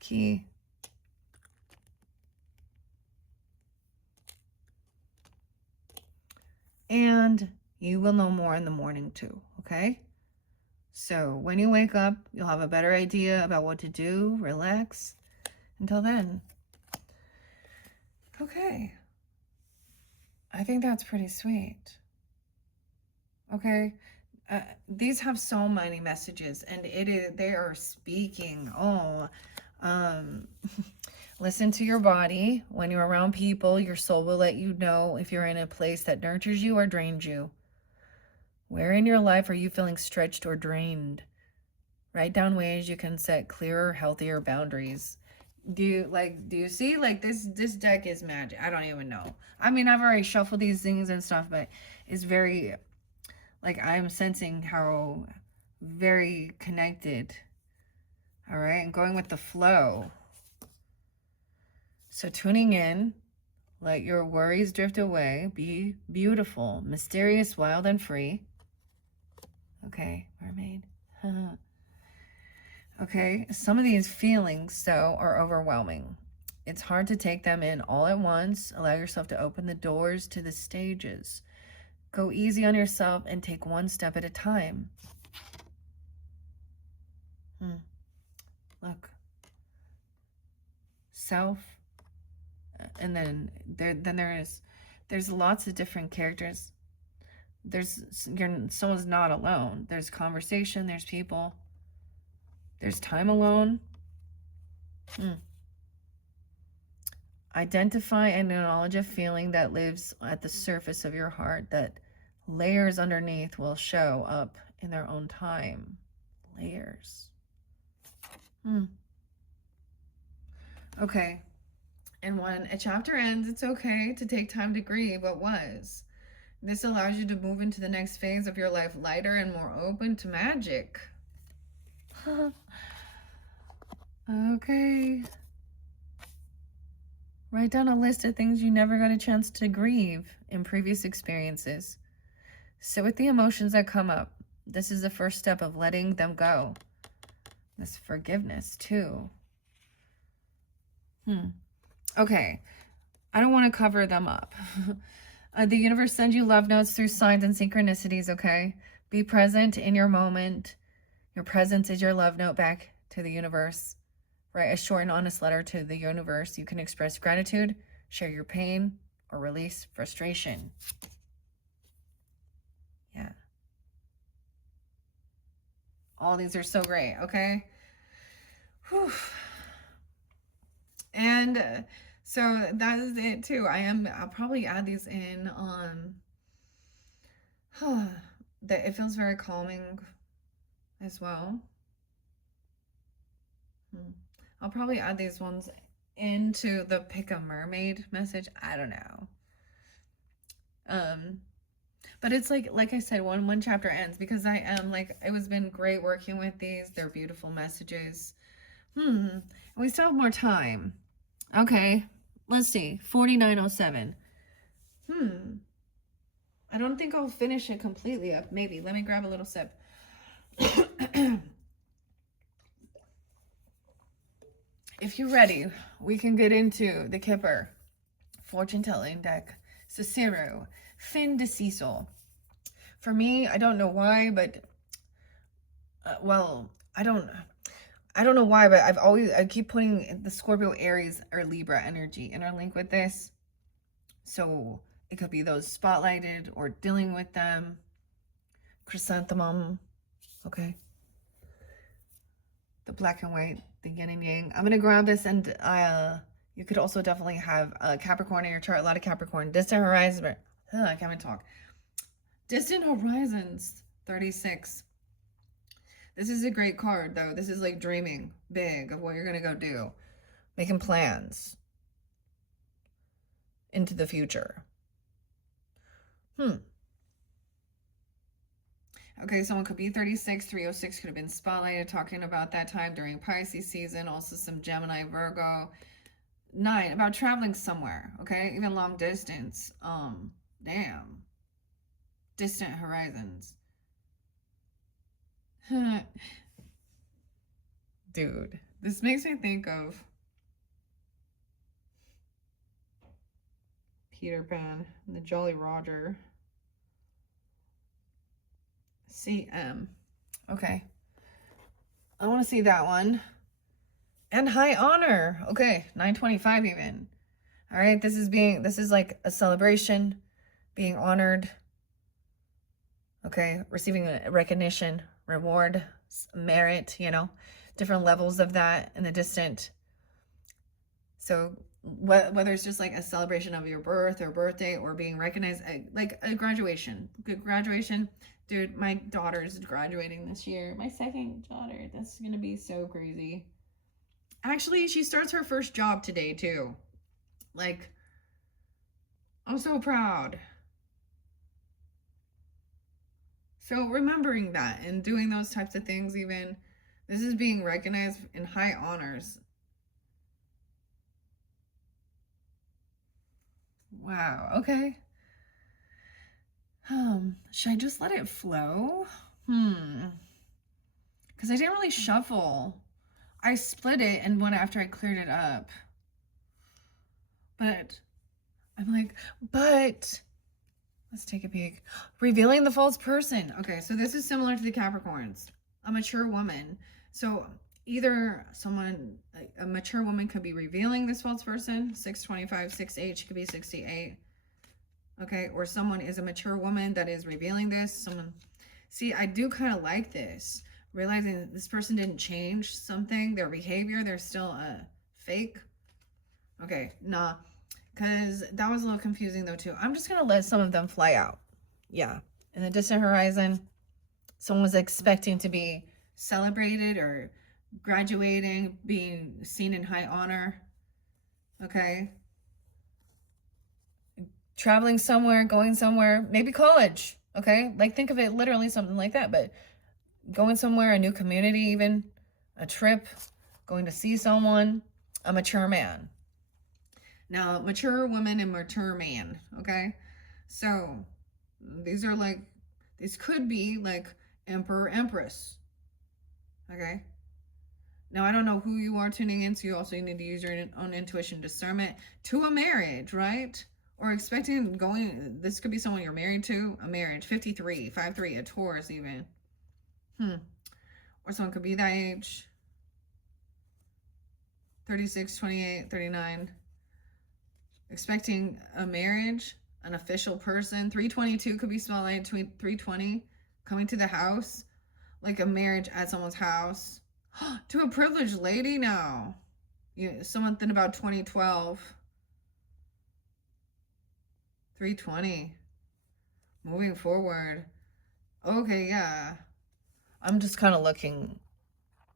Key. And you will know more in the morning too, okay? So when you wake up, you'll have a better idea about what to do. Relax. Until then. Okay. I think that's pretty sweet. Okay. These have so many messages, and they are speaking. Listen to your body. When you're around people, your soul will let you know if you're in a place that nurtures you or drains you. Where in your life are you feeling stretched or drained? Write down ways you can set clearer, healthier boundaries. Do you see, like, this deck is magic. I don't even know. I mean, I've already shuffled these things and stuff, but it's very, like, I'm sensing how very connected. All right, and going with the flow. So tuning in, let your worries drift away. Be beautiful, mysterious, wild, and free. Okay, mermaid. Okay, some of these feelings, though, are overwhelming. It's hard to take them in all at once. Allow yourself to open the doors to the stages. Go easy on yourself and take one step at a time. Look. Self. And then there's lots of different characters. Your soul's not alone. There's conversation, there's people. There's time alone. Identify and acknowledge a feeling that lives at the surface of your heart, that layers underneath will show up in their own time. Layers. Okay. And when a chapter ends, it's okay to take time to grieve what was. This allows you to move into the next phase of your life lighter and more open to magic. Okay. Write down a list of things you never got a chance to grieve in previous experiences. Sit with the emotions that come up. This is the first step of letting them go. This forgiveness, too. Okay. I don't want to cover them up. The universe sends you love notes through signs and synchronicities, okay? Be present in your moment. Your presence is your love note back to the universe. Write a short and honest letter to the universe. You can express gratitude, share your pain, or release frustration. Yeah. All these are so great, okay? Whew. And so that is it too. I'll probably add these in on that it feels very calming as well. I'll probably add these ones into the pick a mermaid message. I don't know. But it's like I said, one chapter ends, because I am like, it has been great working with these. They're beautiful messages. We still have more time. Okay, let's see. 4907. I don't think I'll finish it completely up. Maybe. Let me grab a little sip. If you're ready, we can get into the Kipper fortune telling deck. Cicero, fin de Cecil. For me, I don't know why, but I don't know why, but I keep putting the Scorpio, Aries, or Libra energy interlink with this. So it could be those spotlighted or dealing with them. chrysanthemum. Okay. The black and white, the yin and yang. I'm going to grab this, and you could also definitely have a Capricorn in your chart. A lot of Capricorn. Distant horizons. I can't even talk. Distant horizons. 36. This is a great card, though. This is like dreaming big of what you're going to go do. Making plans into the future. Okay, someone could be 36, 306 could have been spotlighted talking about that time during Pisces season. Also some Gemini, Virgo. 9, about traveling somewhere, okay? Even long distance. Damn. Distant horizons. Dude, this makes me think of Peter Pan and the Jolly Roger. CM. Okay. I want to see that one. And high honor. Okay, 925 even. All right, this is like a celebration, being honored. Okay, receiving a recognition, reward, merit, you know, different levels of that in the distant. So whether it's just like a celebration of your birth or birthday or being recognized, like a graduation. Good graduation. Dude, my daughter's graduating this year. My second daughter. That's going to be so crazy. Actually, she starts her first job today, too. Like, I'm so proud. So remembering that and doing those types of things even, this is being recognized in high honors. Wow, okay. Should I just let it flow? Because I didn't really shuffle. I split it and one after I cleared it up. But I'm like, let's take a peek. Revealing the false person. Okay, so this is similar to the Capricorns. A mature woman. So either a mature woman could be revealing this false person. 625, 68, she could be 68. Okay, or someone is a mature woman that is revealing this. See, I do kind of like this. Realizing this person didn't change something, their behavior, they're still a fake. Okay, nah, because that was a little confusing though too. I'm just going to let some of them fly out. Yeah, in the distant horizon, someone was expecting to be celebrated or graduating, being seen in high honor. Okay. Traveling somewhere, going somewhere, maybe college, okay? Like, think of it literally something like that, but going somewhere, a new community even, a trip, going to see someone, a mature man. Now, mature woman and mature man, okay? So, these could be like emperor, empress, okay? Now, I don't know who you are tuning in, so you also need to use your own intuition discernment to a marriage, right? Or expecting this could be someone you're married to, a marriage, 53, 53, a Taurus even. Or someone could be that age, 36, 28, 39. Expecting a marriage, an official person. 322 could be spotlighted, 320, coming to the house, like a marriage at someone's house. To a privileged lady now. Something about 2012. 320. Moving forward. Okay, yeah. I'm just kind of looking.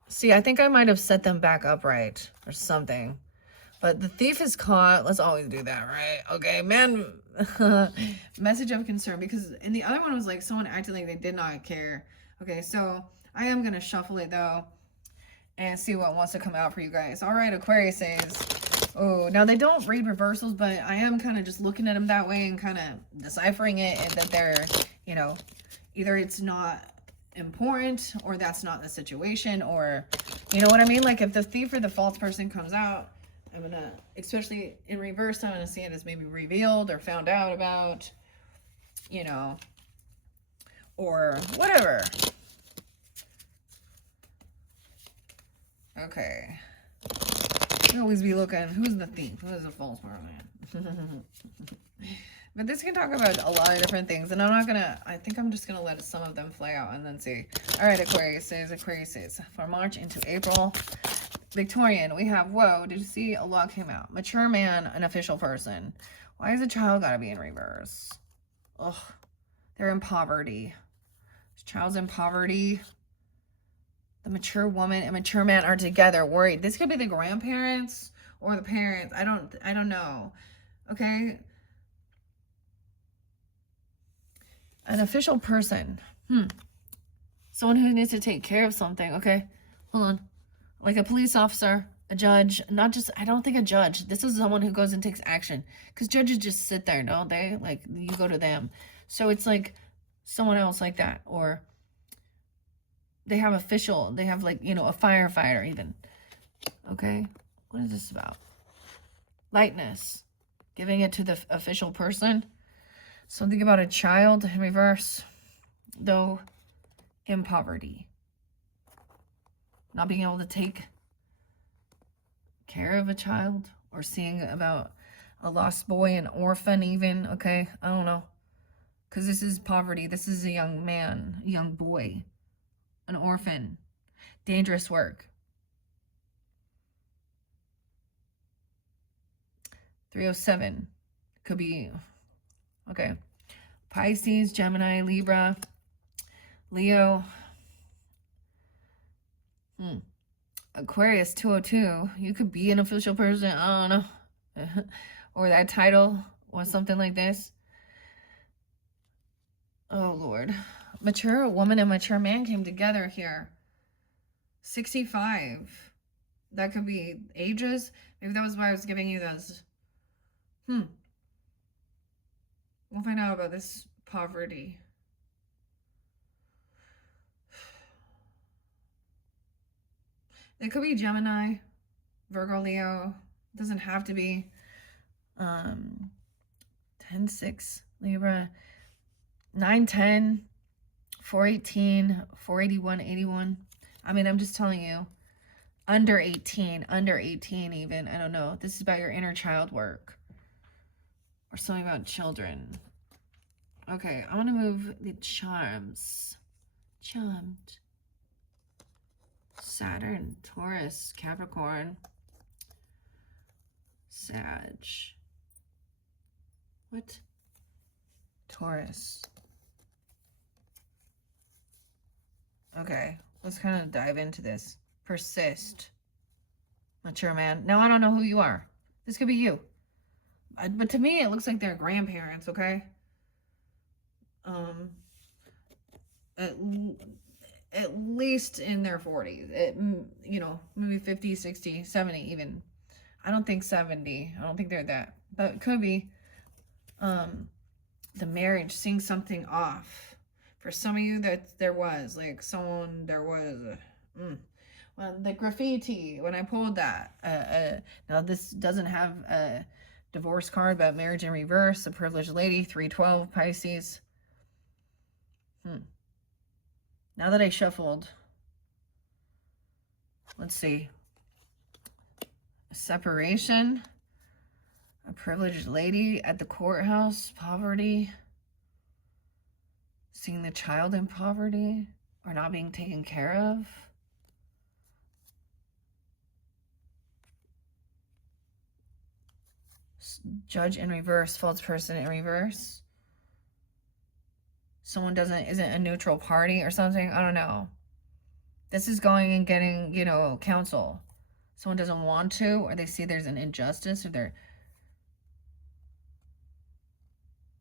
See, I think I might have set them back upright or something. But the thief is caught. Let's always do that, right? Okay, man. Message of concern. Because in the other one, it was like someone acted like they did not care. Okay, so I am going to shuffle it, though. And see what wants to come out for you guys. All right, Aquarius says... Oh, now they don't read reversals, but I am kind of just looking at them that way and kind of deciphering it, and that they're, you know, either it's not important or that's not the situation, or, you know what I mean? Like if the thief or the false person comes out, I'm going to, especially in reverse, I'm going to see it as maybe revealed or found out about, you know, or whatever. Okay. You always be looking, who's the thief? Who's the false person? But this can talk about a lot of different things, and I'm not gonna, I think I'm just gonna let some of them play out and then see. All right, Aquarius is for March into April. Victorian, we have, whoa, did you see a lot came out? Mature man, an official person. Why is a child gotta be in reverse? Ugh, they're in poverty. This child's in poverty. The mature woman and mature man are together, worried. This could be the grandparents or the parents. I don't know. Okay. An official person. Someone who needs to take care of something. Okay. Hold on. Like a police officer, a judge, not just, I don't think a judge. This is someone who goes and takes action. Because judges just sit there, don't they? Like, you go to them. So it's like someone else like that. Or they have official, they have like, you know, a firefighter even. Okay. What is this about? Lightness. Giving it to the official person. Something about a child in reverse, though, in poverty. Not being able to take care of a child, or seeing about a lost boy, an orphan even, okay? I don't know. Because this is poverty. This is a young man, a young boy, an orphan. Dangerous work. 307. Could be... Okay. Pisces, Gemini, Libra, Leo. Aquarius, 202. You could be an official person. I don't know. Or that title or something like this. Oh, Lord. Mature woman and mature man came together here. 65. That could be ages. Maybe that was why I was giving you those. We'll find out about this poverty. It could be Gemini, Virgo, Leo. It doesn't have to be 10-6, Libra, 9-10, 4-18, 4-81, 81. I mean, I'm just telling you, under 18 even. I don't know. This is about your inner child work. Or something about children. Okay, I want to move the charms. Charmed. Saturn, Taurus, Capricorn, Sag. What? Taurus. Okay, let's kind of dive into this. Persist. Mature man. Now, I don't know who you are. This could be you. But to me, it looks like they're grandparents, okay? At least in their 40s. You know, maybe 50, 60, 70 even. I don't think 70. I don't think they're that. But it could be the marriage, seeing something off. For some of you, that there was. Like, someone, there was. Well, the graffiti, when I pulled that. Now, this doesn't have a divorce card, but marriage in reverse. A privileged lady, 312, Pisces. Now that I shuffled, let's see. A separation. A privileged lady at the courthouse. Poverty. Seeing the child in poverty or not being taken care of. Judge in reverse. False person in reverse. Someone isn't a neutral party or something. I don't know. This is going and getting, you know, counsel. Someone doesn't want to, or they see there's an injustice, or they're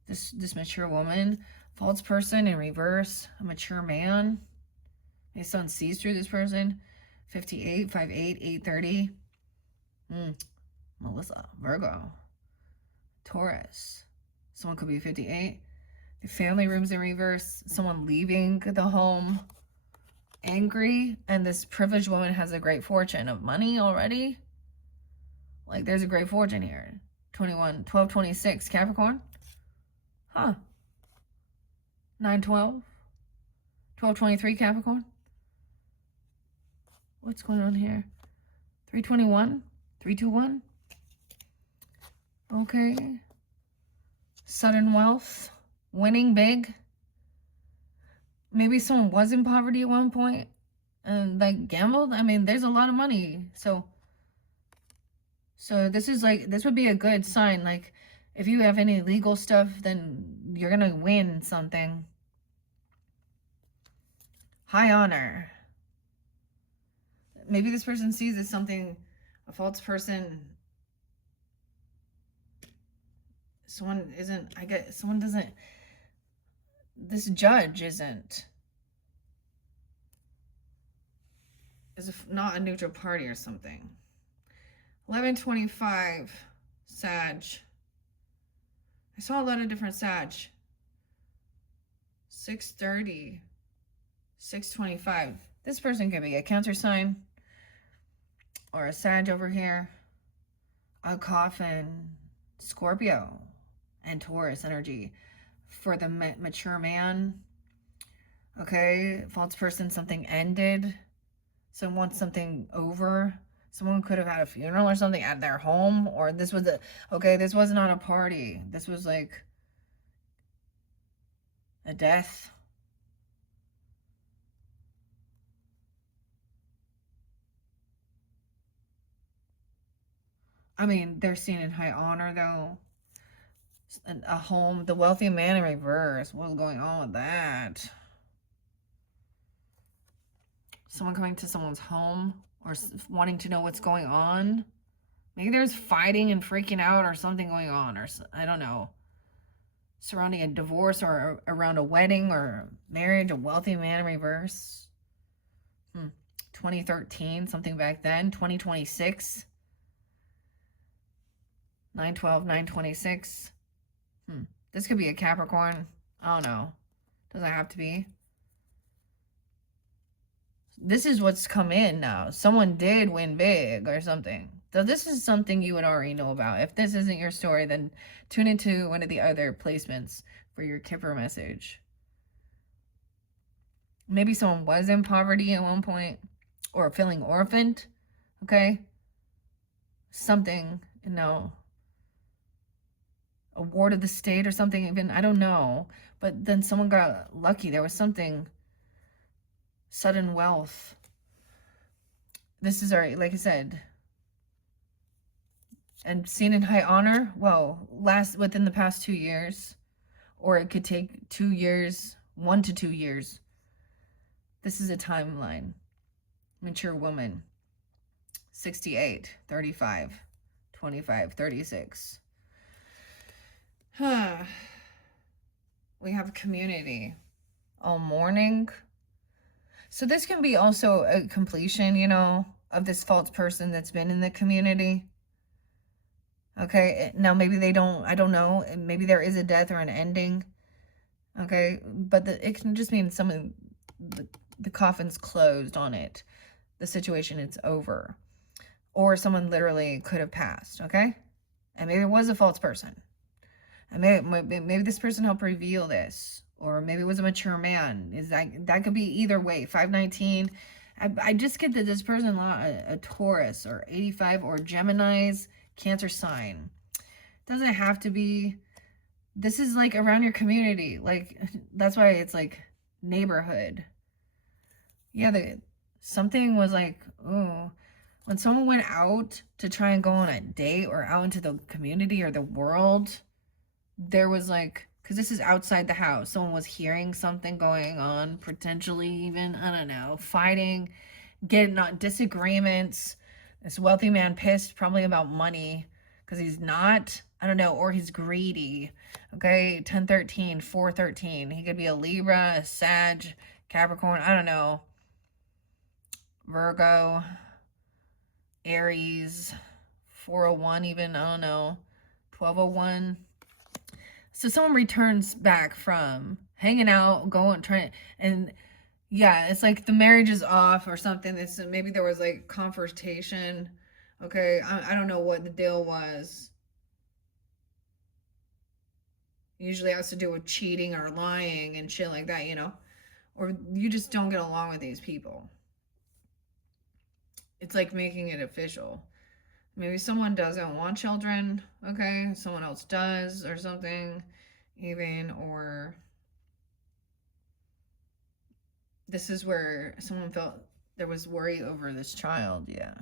this mature woman, false person in reverse, a mature man. Maybe someone sees through this person. 58, 58, 830. Melissa, Virgo, Taurus. Someone could be 58. The family room's in reverse. Someone leaving the home angry. And this privileged woman has a great fortune of money already. Like, there's a great fortune here. 12, 26, Capricorn. 9, 12. 12, 23, Capricorn. What's going on here? 321, 321. Okay. Sudden wealth, winning big. Maybe someone was in poverty at one point and like gambled. I mean, there's a lot of money. So this is like, this would be a good sign. Like if you have any legal stuff, then you're going to win something. High honor. Maybe this person sees as something, a false person. Someone isn't, I get, someone doesn't, this judge isn't, is not a neutral party or something. 1125, Sag. I saw a lot of different Sag. 630, 625. This person could be a Cancer sign or a Sag over here. A coffin, Scorpio and Taurus energy for the mature man. Okay, false person, something ended. Someone wants something over. Someone could have had a funeral or something at their home, or this was this was not a party. This was like a death. I mean, they're seen in high honor though. A home, the wealthy man in reverse. What's going on with that? Someone coming to someone's home or wanting to know what's going on. Maybe there's fighting and freaking out or something going on, or I don't know. Surrounding a divorce or around a wedding or marriage, a wealthy man in reverse. 2013, something back then. 2026. 912, 926. This could be a Capricorn. I don't know. Doesn't have to be. This is what's come in now. Someone did win big or something. So this is something you would already know about. If this isn't your story, then tune into one of the other placements for your Kipper message. Maybe someone was in poverty at one point or feeling orphaned. Okay. Something, you know, a ward of the state or something even. I don't know. But then someone got lucky. There was something. Sudden wealth. This is already, like I said, and seen in high honor. Well, within the past 2 years, or it could take 2 years, 1 to 2 years. This is a timeline. Mature woman. 68, 35, 25, 36. We have community. All morning. So this can be also a completion, you know, of this false person that's been in the community. Okay, now maybe they don't, I don't know, maybe there is a death or an ending. Okay, but it can just mean someone, the coffin's closed on it. The situation, it's over. Or someone literally could have passed, okay? And maybe it was a false person. And maybe this person helped reveal this. Or maybe it was a mature man. That could be either way. 519. I just get that this person a Taurus or 85 or Gemini's Cancer sign. Doesn't have to be. This is like around your community. Like that's why it's like neighborhood. Yeah, something was like, oh, when someone went out to try and go on a date or out into the community or the world, there was like, because this is outside the house, someone was hearing something going on, potentially even, I don't know, fighting, getting disagreements. This wealthy man pissed probably about money because he's not, I don't know, or he's greedy. Okay, 1013, 413. He could be a Libra, a Sag, Capricorn, I don't know. Virgo, Aries, 401 even, I don't know. 1201. So someone returns back from hanging out, and yeah, it's like the marriage is off or something. Maybe there was like confrontation. Okay, I don't know what the deal was. Usually it has to do with cheating or lying and shit like that, you know? Or you just don't get along with these people. It's like making it official. Maybe someone doesn't want children, okay? Someone else does or something, even, or this is where someone felt there was worry over this child, yeah.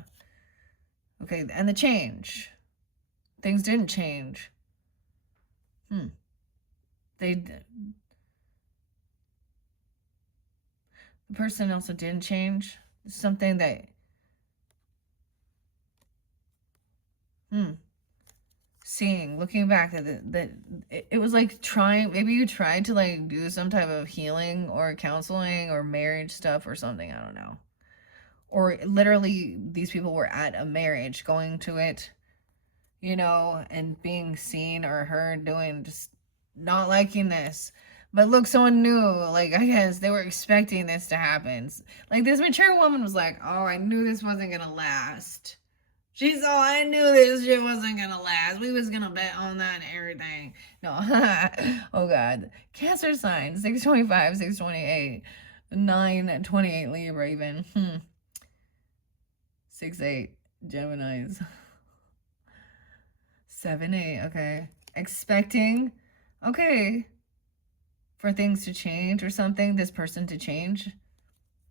Okay, and the change. Things didn't change. The person also didn't change. Something that, seeing, looking back, that it was like trying, maybe you tried to like do some type of healing or counseling or marriage stuff or something, I don't know. Or literally these people were at a marriage, going to it, and being seen or heard doing, just not liking this. But look, someone knew, like, I guess they were expecting this to happen. Like, this mature woman was like, oh, I knew this wasn't gonna last. She's all, I knew this shit wasn't gonna last. We was gonna bet on that and everything. No. Oh, God. Cancer sign, 625, 628, 928 Libra even. 6-8 Geminis. 7-8, okay. Expecting, okay, for things to change or something, this person to change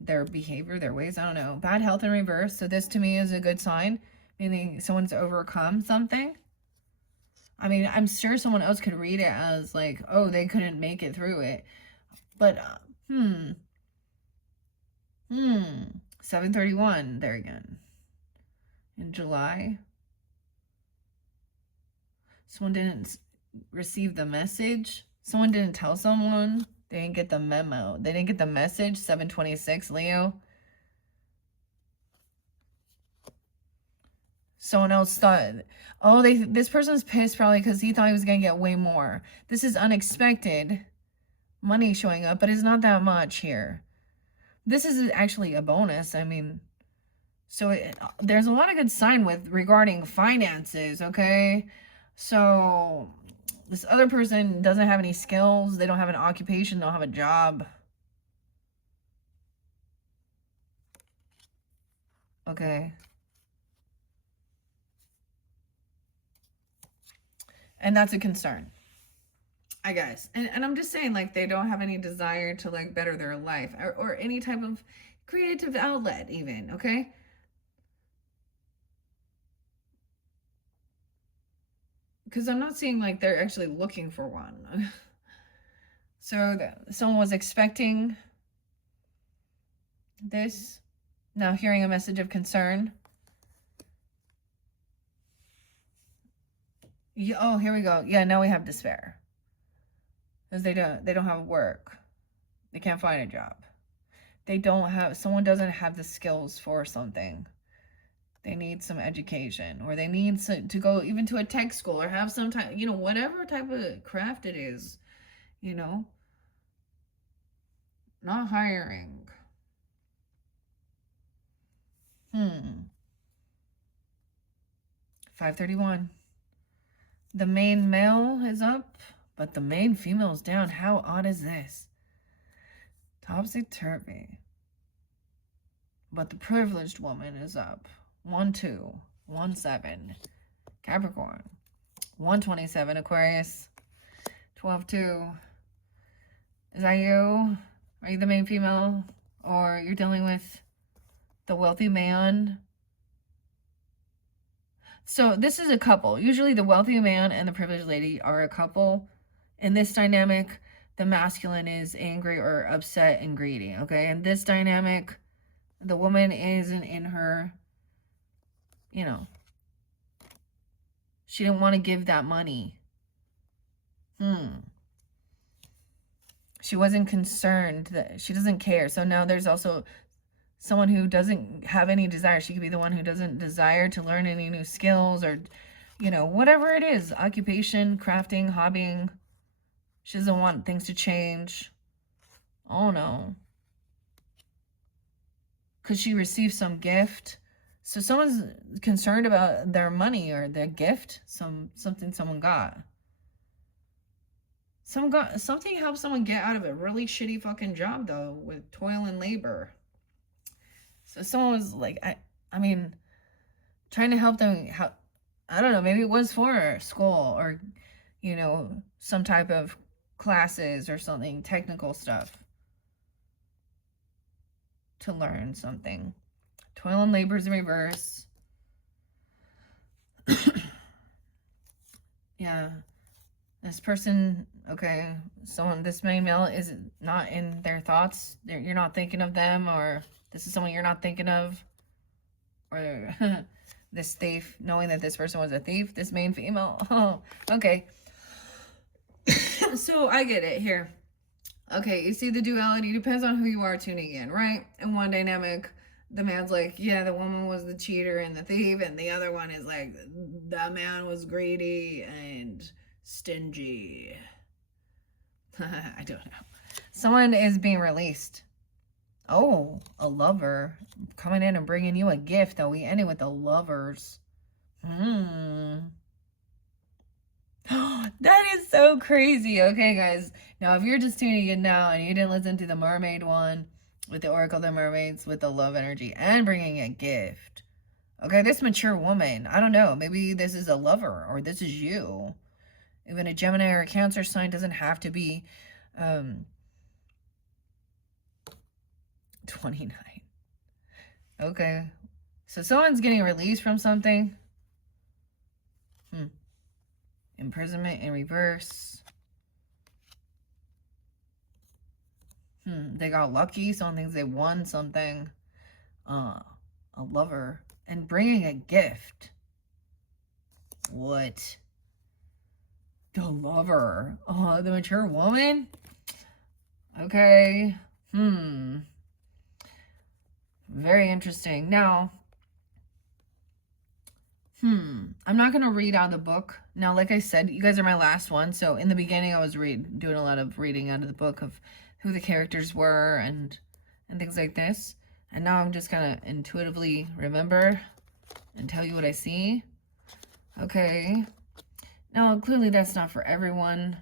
their behavior, their ways, I don't know. Bad health in reverse, so this to me is a good sign, meaning someone's overcome something. I mean, I'm sure someone else could read it as like, oh, they couldn't make it through it. But, 731, there again. In July. Someone didn't receive the message. Someone didn't tell someone. They didn't get the memo. They didn't get the message. 726, Leo. Someone else thought, oh, this person's pissed probably because he thought he was going to get way more. This is unexpected. Money showing up, but it's not that much here. This is actually a bonus. I mean, so there's a lot of good sign regarding finances, okay? So this other person doesn't have any skills. They don't have an occupation. They don't have a job. Okay. And that's a concern, I guess. And I'm just saying, like, they don't have any desire to, like, better their life or any type of creative outlet even, okay? Because I'm not seeing, like, they're actually looking for one. So someone was expecting this. Now hearing a message of concern. Yeah, oh, here we go. Yeah, now we have despair. Because they don't have work. They can't find a job. Someone doesn't have the skills for something. They need some education, or they need to go even to a tech school or have some type, whatever type of craft it is, not hiring. 531. The main male is up, but the main female is down. How odd is this? Topsy-turvy. But the privileged woman is up. 1-2, 1-7. Capricorn. 127, Aquarius. 12-2. Is that you? Are you the main female? Or you're dealing with the wealthy man? So this is a couple. Usually the wealthy man and the privileged lady are a couple. In this dynamic, the masculine is angry or upset and greedy, okay? In this dynamic, the woman isn't in her, she didn't want to give that money. She wasn't concerned, that she doesn't care. So now there's also someone who doesn't have any desire. She could be the one who doesn't desire to learn any new skills or, whatever it is, occupation, crafting, hobbying. She doesn't want things to change. Oh no. Could she receive some gift? So someone's concerned about their money or their gift, something someone got. Something helped someone get out of a really shitty fucking job though, with toil and labor. So someone was like, I mean, trying to help them, I don't know, maybe it was for school or, you know, some type of classes or something, technical stuff to learn something. Toil and labor is in reverse. Yeah. This person, okay, this male is not in their thoughts. You're not thinking of them, or this is someone you're not thinking of. Or this thief, knowing that this person was a thief, this main female. Oh, okay. So I get it here. Okay, you see the duality depends on who you are tuning in, right? In one dynamic, the man's like, yeah, the woman was the cheater and the thief, and the other one is like, the man was greedy and stingy. I don't know. Someone is being released. Oh, a lover coming in and bringing you a gift. Though we ended with the lovers. That is so crazy. Okay, guys. Now, if you're just tuning in now and you didn't listen to the mermaid one with the Oracle of the Mermaids with the love energy and bringing a gift. Okay, this mature woman. I don't know. Maybe this is a lover or this is you. Even a Gemini or a Cancer sign doesn't have to be 29. Okay. So someone's getting released from something. Imprisonment in reverse. They got lucky. Someone thinks they won something. A lover. And bringing a gift. What? The lover. The mature woman? Okay. Very interesting. Now, I'm not going to read out of the book. Now, like I said, you guys are my last one. So in the beginning, I was doing a lot of reading out of the book of who the characters were and things like this. And now I'm just going to intuitively remember and tell you what I see. Okay. Now, clearly that's not for everyone.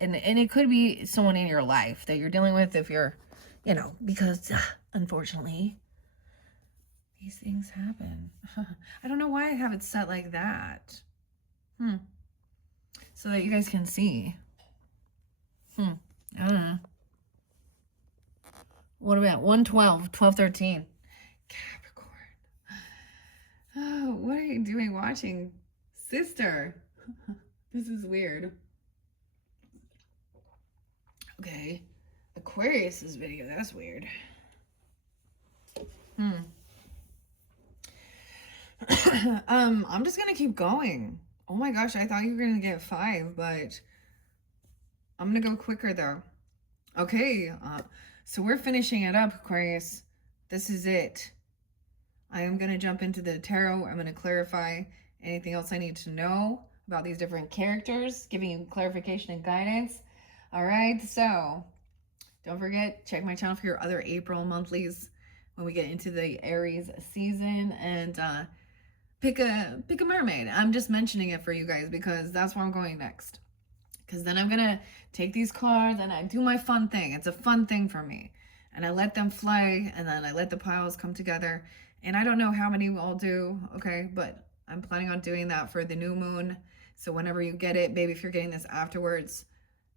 And it could be someone in your life that you're dealing with if you're, you know, because unfortunately, these things happen. I don't know why I have it set like that. So that you guys can see. I don't know. What about 112, 1213? Capricorn. Oh, what are you doing watching? Sister. This is weird. Okay. Aquarius's video. That's weird. I'm just gonna keep going. Oh my gosh, I thought you were gonna get 5, but I'm gonna go quicker though. Okay, so we're finishing it up, Aquarius. This is it. I am gonna jump into the tarot. I'm gonna clarify anything else I need to know about these different characters, giving you clarification and guidance. All right, so don't forget, check my channel for your other April monthlies when we get into the Aries season, and pick a mermaid. I'm just mentioning it for you guys because that's where I'm going next. Because then I'm gonna take these cards and I do my fun thing. It's a fun thing for me, and I let them fly, and then I let the piles come together. And I don't know how many I'll do, okay, but I'm planning on doing that for the new moon. So whenever you get it, maybe if you're getting this afterwards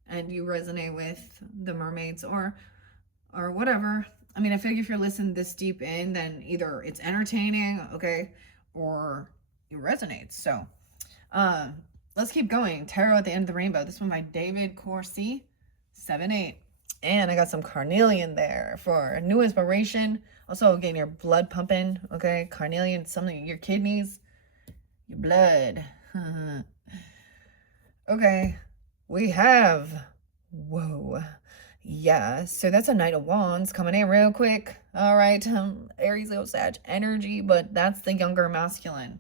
and you resonate with the mermaids or whatever. I mean, I figure if you're listening this deep in, then either it's entertaining, okay, or it resonates. So let's keep going. Tarot at the End of the Rainbow. This one by David Corsi, 7-8. And I got some carnelian there for new inspiration. Also getting your blood pumping, okay? Carnelian, something, your kidneys, your blood. Okay, we have, whoa, yeah, so that's a Knight of Wands coming in real quick. All right, Aries, Leo, Sag energy, but that's the younger masculine.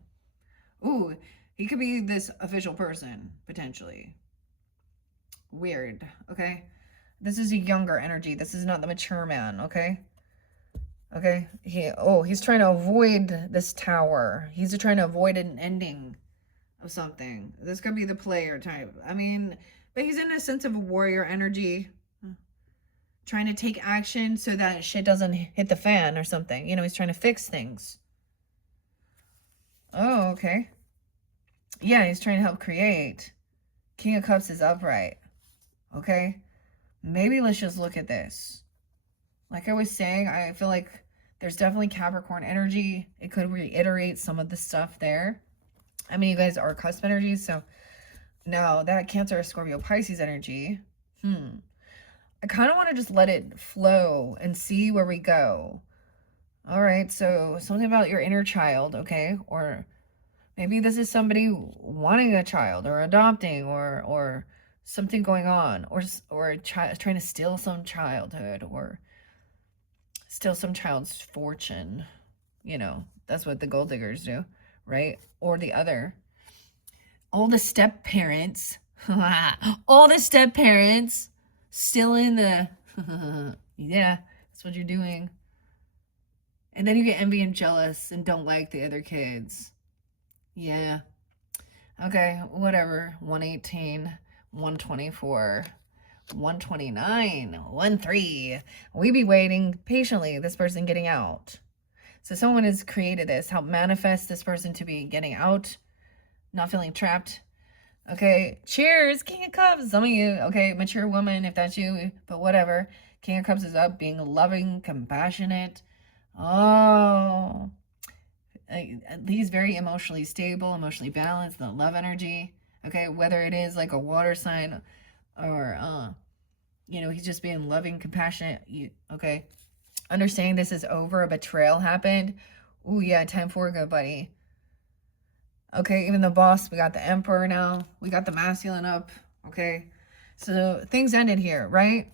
Ooh, he could be this official person, potentially. Weird, okay? This is a younger energy. This is not the mature man, okay? Okay, he's trying to avoid this tower. He's trying to avoid an ending of something. This could be the player type. I mean, but he's in a sense of a warrior energy. Trying to take action so that shit doesn't hit the fan or something. You know, he's trying to fix things. Oh, okay. Yeah, he's trying to help create. King of Cups is upright. Okay? Maybe let's just look at this. Like I was saying, I feel like there's definitely Capricorn energy. It could reiterate some of the stuff there. I mean, you guys are cusp energies, so now that Cancer, Scorpio, Pisces energy, I kind of want to just let it flow and see where we go. All right, so something about your inner child, okay? Or maybe this is somebody wanting a child or adopting or something going on or trying to steal some childhood or steal some child's fortune. You know, that's what the gold diggers do, right? Or the other. All the step parents, all the step parents still in the, yeah, that's what you're doing. And then you get envy and jealous and don't like the other kids. Yeah. Okay, whatever. 118, 124, 129, 13. We be waiting patiently, this person getting out. So someone has created this, help manifest this person to be getting out, not feeling trapped. Okay, cheers, King of Cups. Some of you, okay, mature woman, if that's you, but whatever. King of Cups is up, being loving, compassionate. Oh, he's very emotionally stable, emotionally balanced, the love energy. Okay, whether it is like a water sign or, you know, he's just being loving, compassionate. Okay, understanding this is over, a betrayal happened. Oh, yeah, 10-4, good buddy. Okay, even the boss, we got the Emperor now. We got the masculine up. Okay, so things ended here, right?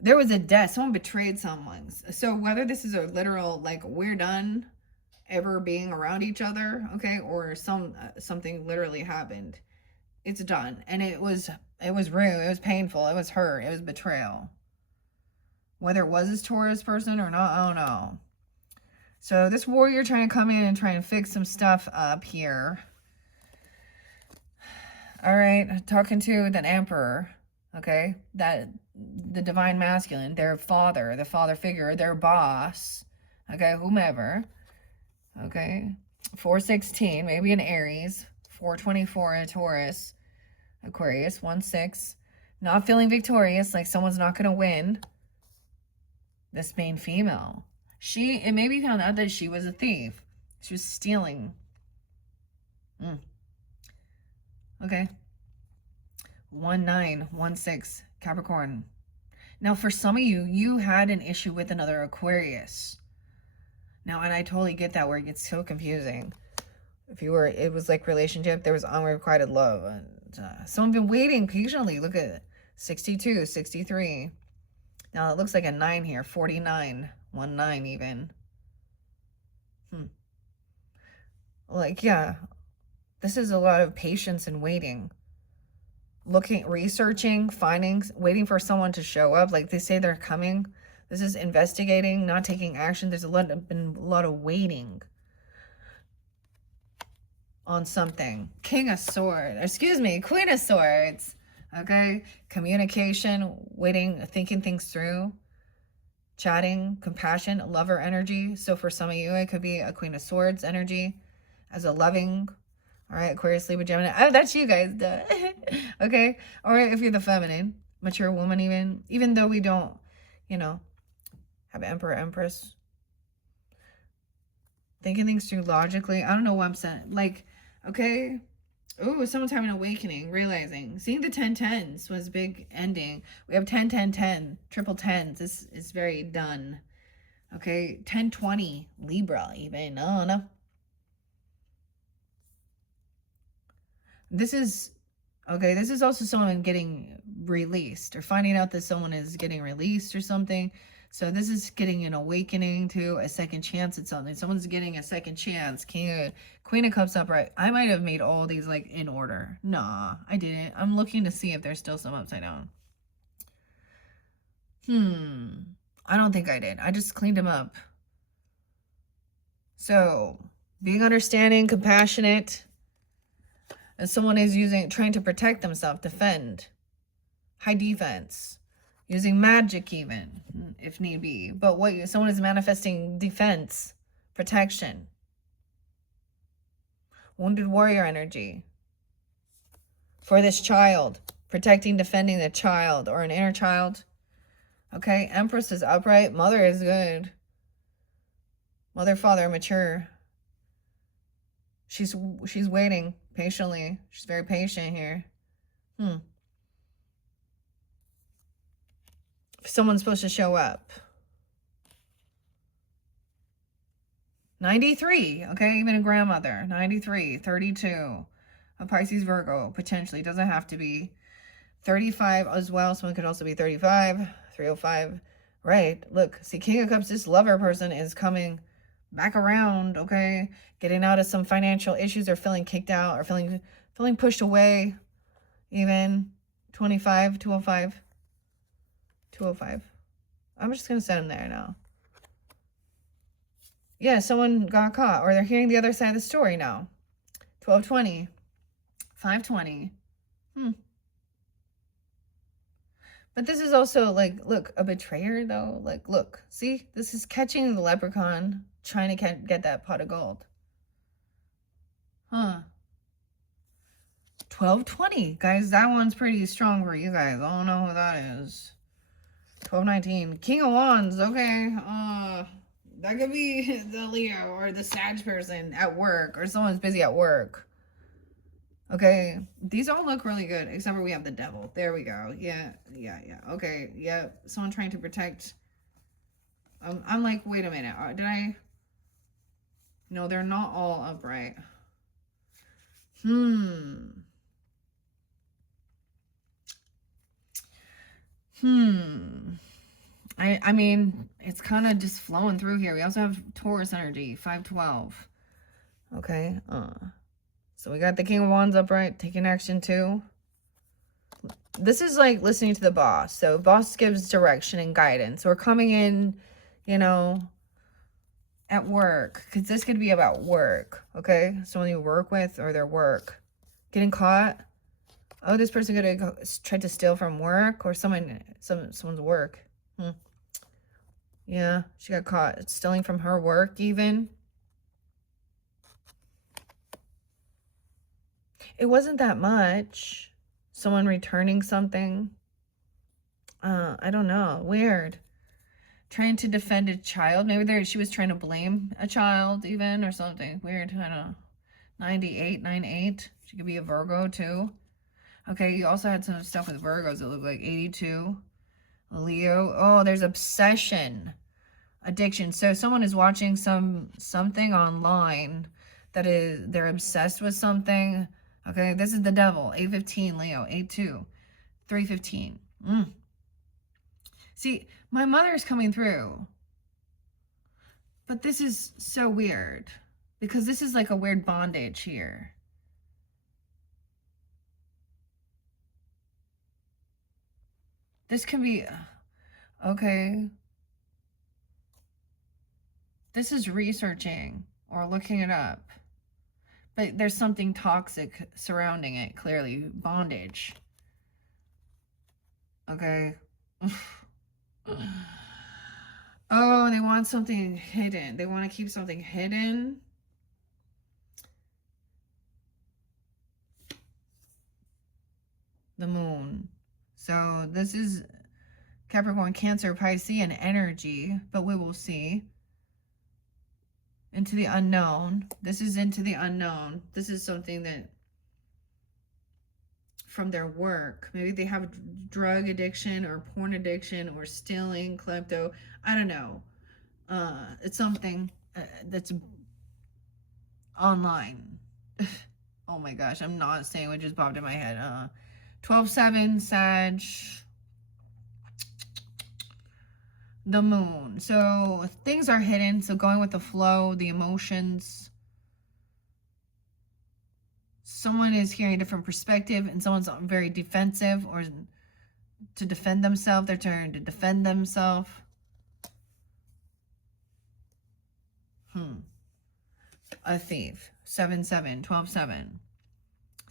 There was a death. Someone betrayed someone. So whether this is a literal, like, we're done ever being around each other, okay, or something literally happened, it's done. And it was rude, it was painful, it was hurt, it was betrayal. Whether it was this Taurus person or not, I don't know. So this warrior trying to come in and try and fix some stuff up here. All right, talking to the Emperor, okay, that the divine masculine, their father, the father figure, their boss, okay, whomever. Okay, 416, maybe an Aries, 424 a Taurus, Aquarius, 1-6, not feeling victorious, like someone's not going to win. This main female, it maybe found out that she was a thief. She was stealing. Okay. 1916, Capricorn. Now, for some of you, you had an issue with another Aquarius. Now, and I totally get that where it gets so confusing. It was like relationship, there was unrequited love. And someone been waiting patiently. Look at 62, 63. Now, it looks like a 9 here, 49, 19 even. Like, yeah, this is a lot of patience and waiting. Looking, researching, finding, waiting for someone to show up. Like they say they're coming. This is investigating, not taking action. There's been a lot of waiting on something. King of Swords, excuse me, Queen of Swords. Okay, communication, waiting, thinking things through, chatting, compassion, lover energy. So for some of you, it could be a Queen of Swords energy as a loving. All right, Aquarius, Libra, Gemini. Oh, that's you guys. Duh. Okay, all right, if you're the feminine, mature woman, even though we don't, you know, have Emperor, Empress. Thinking things through logically. I don't know what I'm saying. Like, okay. Oh, someone's having an awakening, realizing. Seeing the 10-10s was a big ending. We have 10-10-10, triple tens. This is very done. Okay, 10-20, Libra, even. No. This is, okay, this is also someone getting released or finding out that someone is getting released or something. So this is getting an awakening to a second chance at something. Someone's getting a second chance. Queen of Cups upright. I might have made all these like in order. Nah, I didn't. I'm looking to see if there's still some upside down. I don't think I did. I just cleaned them up. So being understanding, compassionate, and someone is trying to protect themselves, defend, high defense, using magic even, if need be. But someone is manifesting defense, protection. Wounded warrior energy. For this child. Protecting, defending the child or an inner child. Okay, Empress is upright. Mother is good. Mother, father, mature. She's waiting patiently. She's very patient here. Someone's supposed to show up. 93, okay, even a grandmother. 93, 32. A Pisces, Virgo, potentially. Doesn't have to be. 35 as well. Someone could also be 35, 305. Right, look, see, King of Cups, this lover person is coming back around, okay? Getting out of some financial issues or feeling kicked out or feeling pushed away. Even 25, 205. 205. I'm just going to set them there now. Yeah, someone got caught or they're hearing the other side of the story now. 1220. 520. But this is also like, look, a betrayer though. Like, look, see, this is catching the leprechaun, trying to get that pot of gold. 1220. Guys, that one's pretty strong for you guys. I don't know who that is. 1219. King of Wands. Okay. That could be the Leo or the Sag person at work or someone's busy at work. Okay. These all look really good except for we have the devil. There we go. Yeah. Okay. Yeah. Someone trying to protect. I'm like, wait a minute. Did I? No, they're not all upright. I mean, it's kind of just flowing through here. We also have Taurus energy, 512. Okay. So we got the King of Wands upright, taking action too. This is like listening to the boss. So boss gives direction and guidance. We're coming in, you know, at work. Because this could be about work. Okay. Someone you work with or their work. Getting caught. Oh, this person could have tried to steal from work or someone's work. Yeah, she got caught stealing from her work even. It wasn't that much. Someone returning something. I don't know. Weird. Trying to defend a child. Maybe she was trying to blame a child even or something. Weird. I don't know. 98, 98. She could be a Virgo too. Okay, you also had some stuff with Virgos. It looked like 82. Leo. Oh, there's obsession. Addiction. So someone is watching something online that they're obsessed with something. Okay, this is the devil. 815, Leo. 82. 315. See, my mother's coming through. But this is so weird. Because this is like a weird bondage here. This can be... Okay. This is researching or looking it up. But there's something toxic surrounding it, clearly. Bondage. Okay. Oh, they want something hidden. They want to keep something hidden. The moon. So this is Capricorn, Cancer, Piscean energy, but we will see. Into the unknown. This is into the unknown. This is something that from their work. Maybe they have drug addiction or porn addiction or stealing, klepto. I don't know. It's something that's online. Oh my gosh, I'm not saying what just popped in my head. 12-7, Sag. The moon. So things are hidden. So going with the flow, the emotions. Someone is hearing a different perspective and someone's very defensive or to defend themselves. They're trying to defend themselves. A thief. 7-7, 12-7,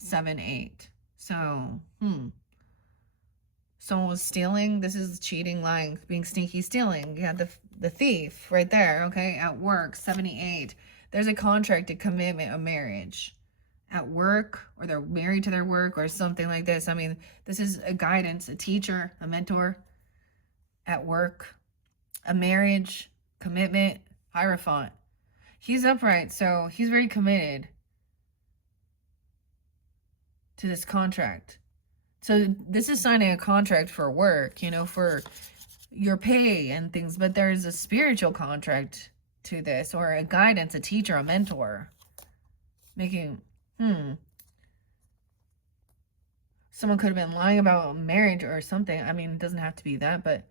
7-8. So, someone was stealing. This is cheating, lying, being sneaky, stealing. You had the thief right there, okay, at work, 78. There's a contract, a commitment, a marriage. at work, or they're married to their work or something like this. I mean, this is a guidance, a teacher, a mentor at work, a marriage, commitment, Hierophant. He's upright, so he's very committed to this contract. So this is signing a contract for work, you know, for your pay and things, but there's a spiritual contract to this, or a guidance, a teacher, a mentor. Making, someone could have been lying about marriage or something. I mean, it doesn't have to be that, but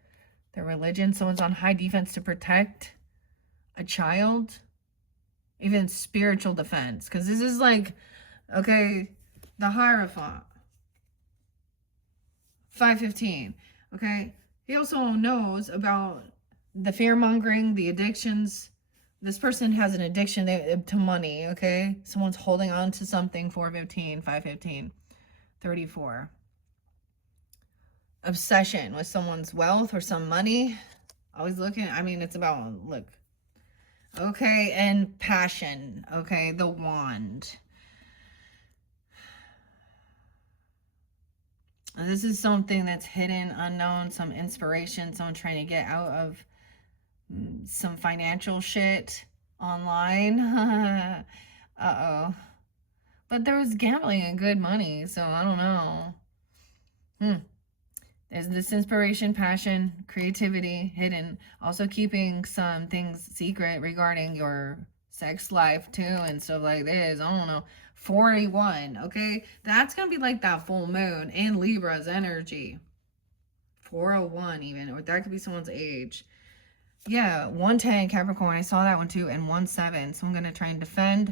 their religion, someone's on high defense to protect a child, even spiritual defense, because this is like, okay, the Hierophant, 515, okay? He also knows about the fear-mongering, the addictions. This person has an addiction to money, okay? Someone's holding on to something, 415, 515, 34. Obsession with someone's wealth or some money. Always looking, I mean, it's about, look. Okay, and passion, okay, the wand. This is something that's hidden, unknown, some inspiration, someone trying to get out of some financial shit online. Uh-oh. But there was gambling and good money, so I don't know. There's this inspiration, passion, creativity hidden. Also keeping some things secret regarding your sex life too and stuff like this. I don't know. 41, okay? That's going to be like that full moon in Libra's energy. 401 even, or that could be someone's age. Yeah, 110 Capricorn. I saw that one too, and 17. So I'm going to try and defend.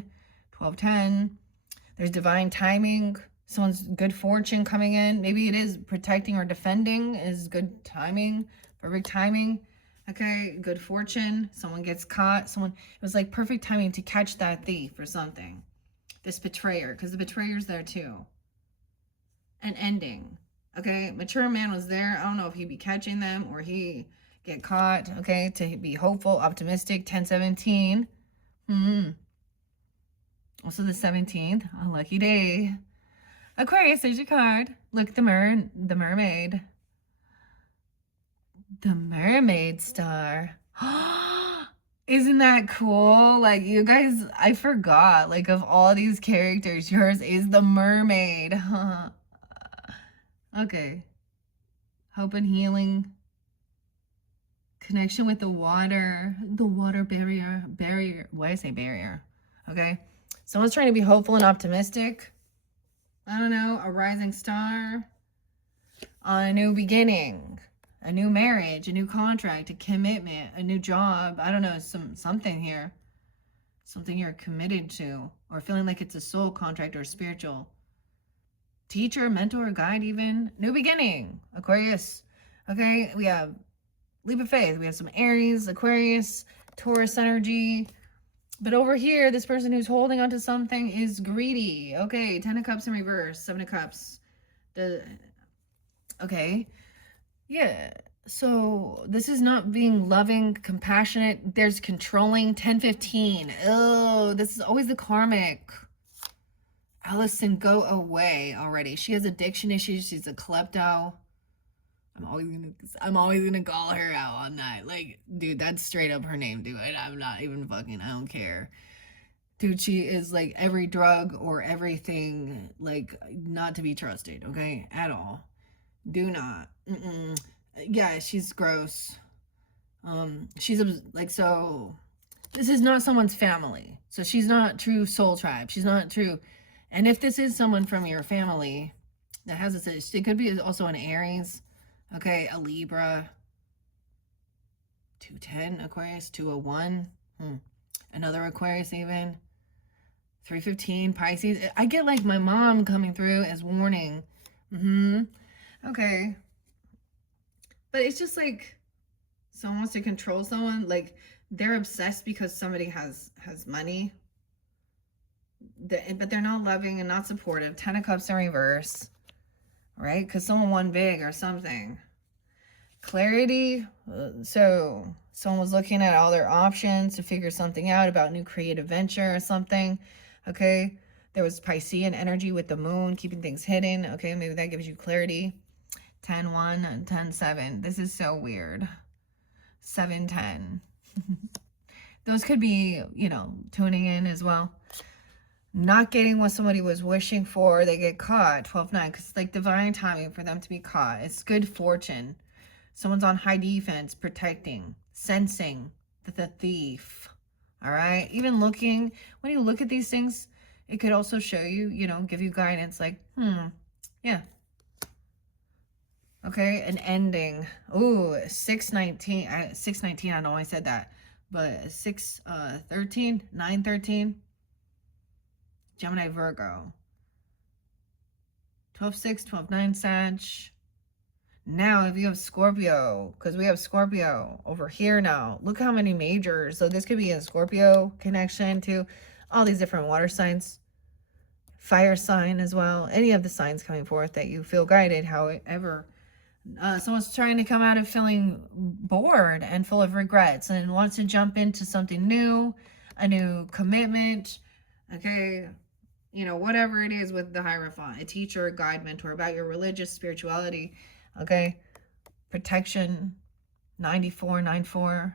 1210. There's divine timing. Someone's good fortune coming in. Maybe it is protecting or defending is good timing. Perfect timing. Okay, good fortune. Someone gets caught. It was like perfect timing to catch that thief or something. This betrayer, because the betrayer's there too. An ending. Okay, mature man was there. I don't know if he'd be catching them or he get caught. Okay, to be hopeful, optimistic. 1017. Also the 17th, a lucky day. Aquarius, there's your card. Look, the mermaid. The mermaid star. Isn't that cool? Like, you guys, I forgot. Like, of all these characters, yours is the mermaid. Okay. Hope and healing. Connection with the water. The water barrier. Why did I say barrier? Okay. Someone's trying to be hopeful and optimistic. I don't know. A rising star. A new beginning. A new marriage, a new contract, a commitment, a new job. I don't know, something here. Something you're committed to, or feeling like it's a soul contract or spiritual. Teacher, mentor, guide even. New beginning, Aquarius. Okay, we have leap of faith. We have some Aries, Aquarius, Taurus energy. But over here, this person who's holding onto something is greedy. Okay, 10 of Cups in reverse, 7 of Cups. Okay. Yeah, so this is not being loving, compassionate. There's controlling. 1015. Oh, this is always the karmic. Allison, go away already. She has addiction issues. She's a klepto. I'm always gonna call her out on that. Like, dude, that's straight up her name, dude. I'm not even fucking, I don't care. Dude, she is like every drug or everything, like, not to be trusted, okay? At all. Do not. Yeah, she's gross. She's like, so this is not someone's family. So she's not true soul tribe. She's not true. And if this is someone from your family that has this, it could be also an Aries. Okay, a Libra. 210 Aquarius, 201. Another Aquarius even. 315 Pisces. I get like my mom coming through as warning. Okay. But it's just like someone wants to control someone. Like, they're obsessed because somebody has money. But they're not loving and not supportive. 10 of Cups in reverse. Right? Because someone won big or something. Clarity. So someone was looking at all their options to figure something out about new creative venture or something. Okay. There was Piscean energy with the moon, keeping things hidden. Okay, maybe that gives you clarity. 10-1 and 10-7. This is so weird. 7-10. Those could be, you know, tuning in as well. Not getting what somebody was wishing for, they get caught. 12-9, because it's like divine timing for them to be caught. It's good fortune. Someone's on high defense, protecting, sensing the thief. All right? Even looking, when you look at these things, it could also show you, you know, give you guidance like, yeah. Okay, an ending. Ooh, 6-19. 6-19, I know I said that. But 6-13, 9-13. Gemini, Virgo. 12-6, 12-9, Sag. Now, if you have Scorpio, because we have Scorpio over here now. Look how many majors. So this could be a Scorpio connection to all these different water signs. Fire sign as well. Any of the signs coming forth that you feel guided, however. Someone's trying to come out of feeling bored and full of regrets and wants to jump into something new, a new commitment. Okay. You know, whatever it is with the Hierophant, a teacher, a guide, mentor, about your religious spirituality. Okay, protection, 94-94.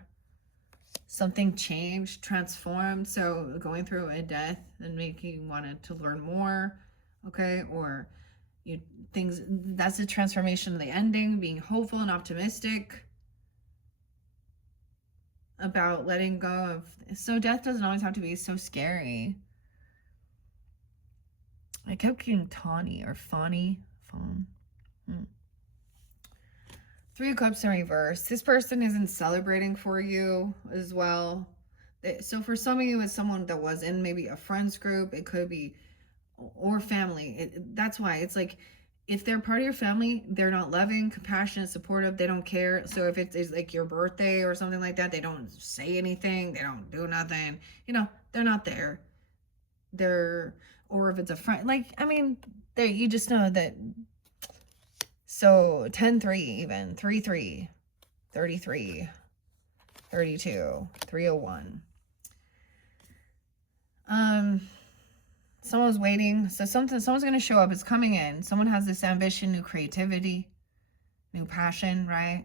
Something changed, transformed. So going through a death and making you wanted to learn more. Okay, or you things, that's the transformation of the ending, being hopeful and optimistic about letting go of. So death doesn't always have to be so scary. I kept getting Tawny or Fawny. Fawn. 3 of Cups in reverse. This person isn't celebrating for you as well. So for some of you, it's someone that was in maybe a friends group. It could be, or family. That's why it's like, if they're part of your family, they're not loving, compassionate, supportive. They don't care. So if it's like your birthday or something like that, they don't say anything. They don't do nothing. You know, they're not there. Or if it's a friend, like, I mean, you just know that. So 10-3 even, 3-3, 33, 32, 301. Someone's waiting. So someone's going to show up. It's coming in. Someone has this ambition, new creativity, new passion, right?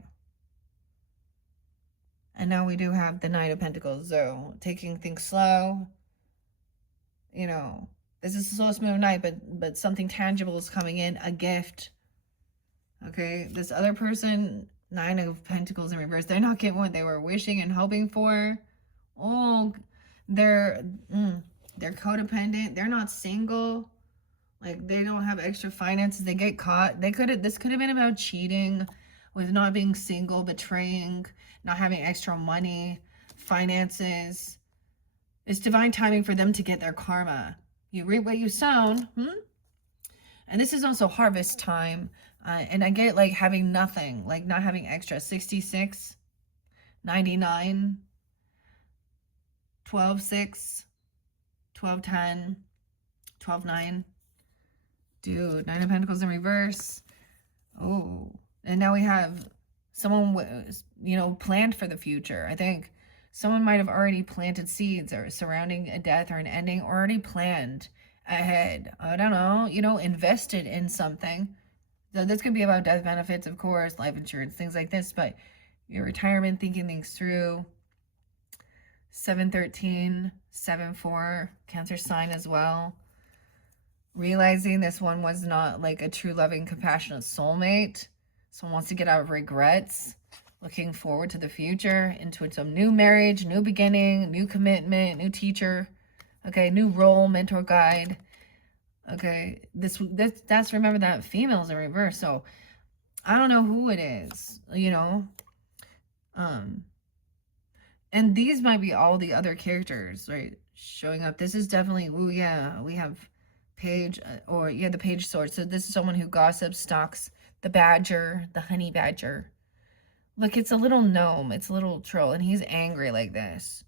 And now we do have the Knight of Pentacles. So taking things slow. You know, this is a slow, smooth night, but something tangible is coming in, a gift. Okay, this other person, 9 of Pentacles in reverse, they're not getting what they were wishing and hoping for. Oh, they're codependent. They're not single. Like, they don't have extra finances. They get caught. This could have been about cheating, with not being single, betraying, not having extra money, finances. It's divine timing for them to get their karma. You reap what you sow. And this is also harvest time. And I get like having nothing, like not having extra. 66, 99, 12-6, 12-10, 12-9. Dude, 9 of Pentacles in reverse. Oh, and now we have someone, you know, planned for the future. I think someone might have already planted seeds or surrounding a death or an ending, already planned ahead. I don't know, you know, invested in something. So this could be about death benefits, of course, life insurance, things like this, but your retirement, thinking things through. 7-13, 7-4, Cancer sign as well. Realizing this one was not like a true, loving, compassionate soulmate. Someone wants to get out of regrets. Looking forward to the future, into some new marriage, new beginning, new commitment, new teacher. Okay, new role, mentor, guide. Okay, that's remember that female's in reverse. So I don't know who it is, you know. And these might be all the other characters, right, showing up. This is definitely, oh yeah, we have Page, or yeah, the Page Sword. So this is someone who gossips, stalks, the badger, the honey badger. Look, it's a little gnome, it's a little troll, and he's angry like this.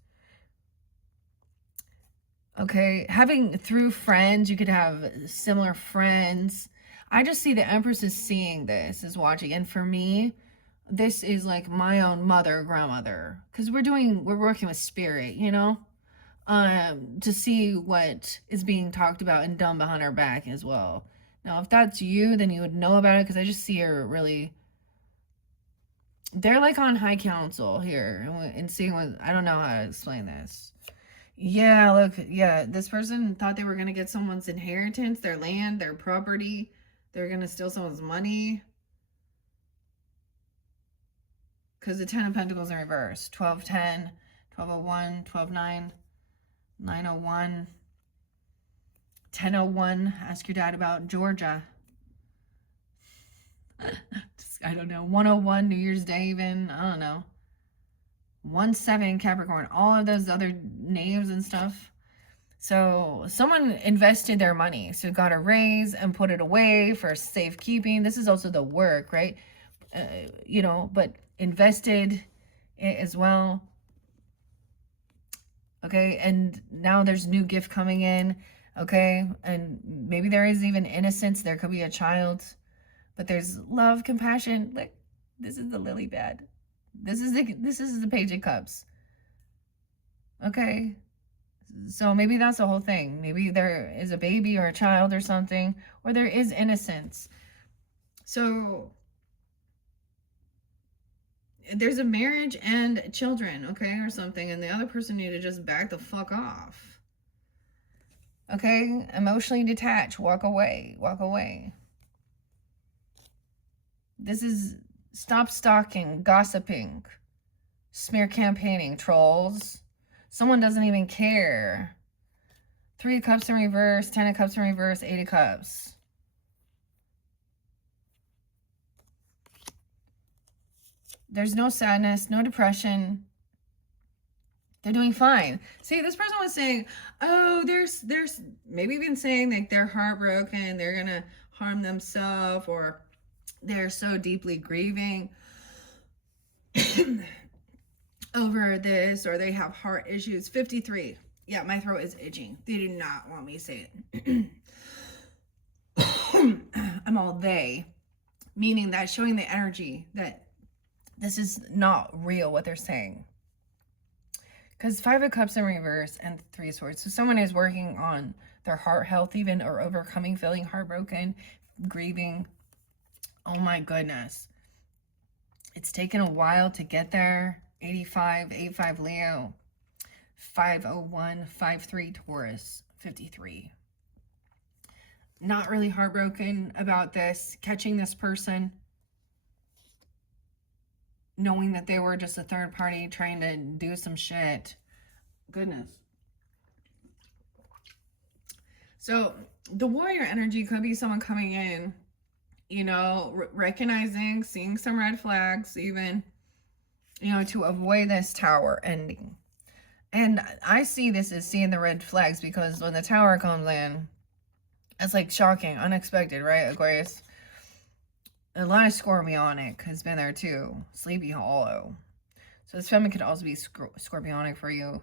Okay, having through friends, you could have similar friends. I just see the Empress is seeing this, is watching. And for me, this is like my own mother, grandmother. Because we're working with spirit, you know? to see what is being talked about and done behind her back as well. Now, if that's you, then you would know about it, because I just see her really. They're like on high council here and seeing what. I don't know how to explain this. Yeah, look, yeah, this person thought they were going to get someone's inheritance, their land, their property. They're going to steal someone's money. Because the 10 of Pentacles in reverse. 12-10, 12-01, 12-9, 9-01, 10-01. Ask your dad about Georgia. I don't know. 101, New Year's Day even. I don't know. 1-7, Capricorn. All of those other names and stuff. So someone invested their money. So got a raise and put it away for safekeeping. This is also the work, right? You know, but invested it as well. Okay, and now there's new gift coming in. Okay, and maybe there is even innocence. There could be a child, but there's love, compassion. Like, this is the lily pad. This is the Page of Cups. Okay, so maybe that's the whole thing. Maybe there is a baby or a child or something, or there is innocence. So there's a marriage and children, okay, or something, and the other person need to just back the fuck off. Okay, emotionally detached, walk away, walk away. This is stop stalking, gossiping, smear campaigning, trolls. Someone doesn't even care. 3 of Cups in reverse, 10 of Cups in reverse, 8 of Cups. There's no sadness, no depression. They're doing fine. See, this person was saying, oh, there's maybe even saying like they're heartbroken, they're gonna harm themselves, or they're so deeply grieving over this, or they have heart issues. 53. Yeah, my throat is itching. They do not want me to say it. I'm all they, meaning that showing the energy that this is not real, what they're saying. Because 5 of Cups in reverse and 3 of Swords. So someone is working on their heart health even, or overcoming, feeling heartbroken, grieving. Oh my goodness. It's taken a while to get there. 85, 85 Leo. 501, 53 Taurus, 53. Not really heartbroken about this, catching this person, knowing that they were just a third party trying to do some shit. Goodness. So the warrior energy could be someone coming in, you know, recognizing, seeing some red flags even, you know, to avoid this tower ending. And I see this as seeing the red flags, because when the tower comes in, it's like shocking, unexpected, right, Aquarius? A lot of scorpionic has been there too. Sleepy Hollow. So this feminine could also be scorpionic for you.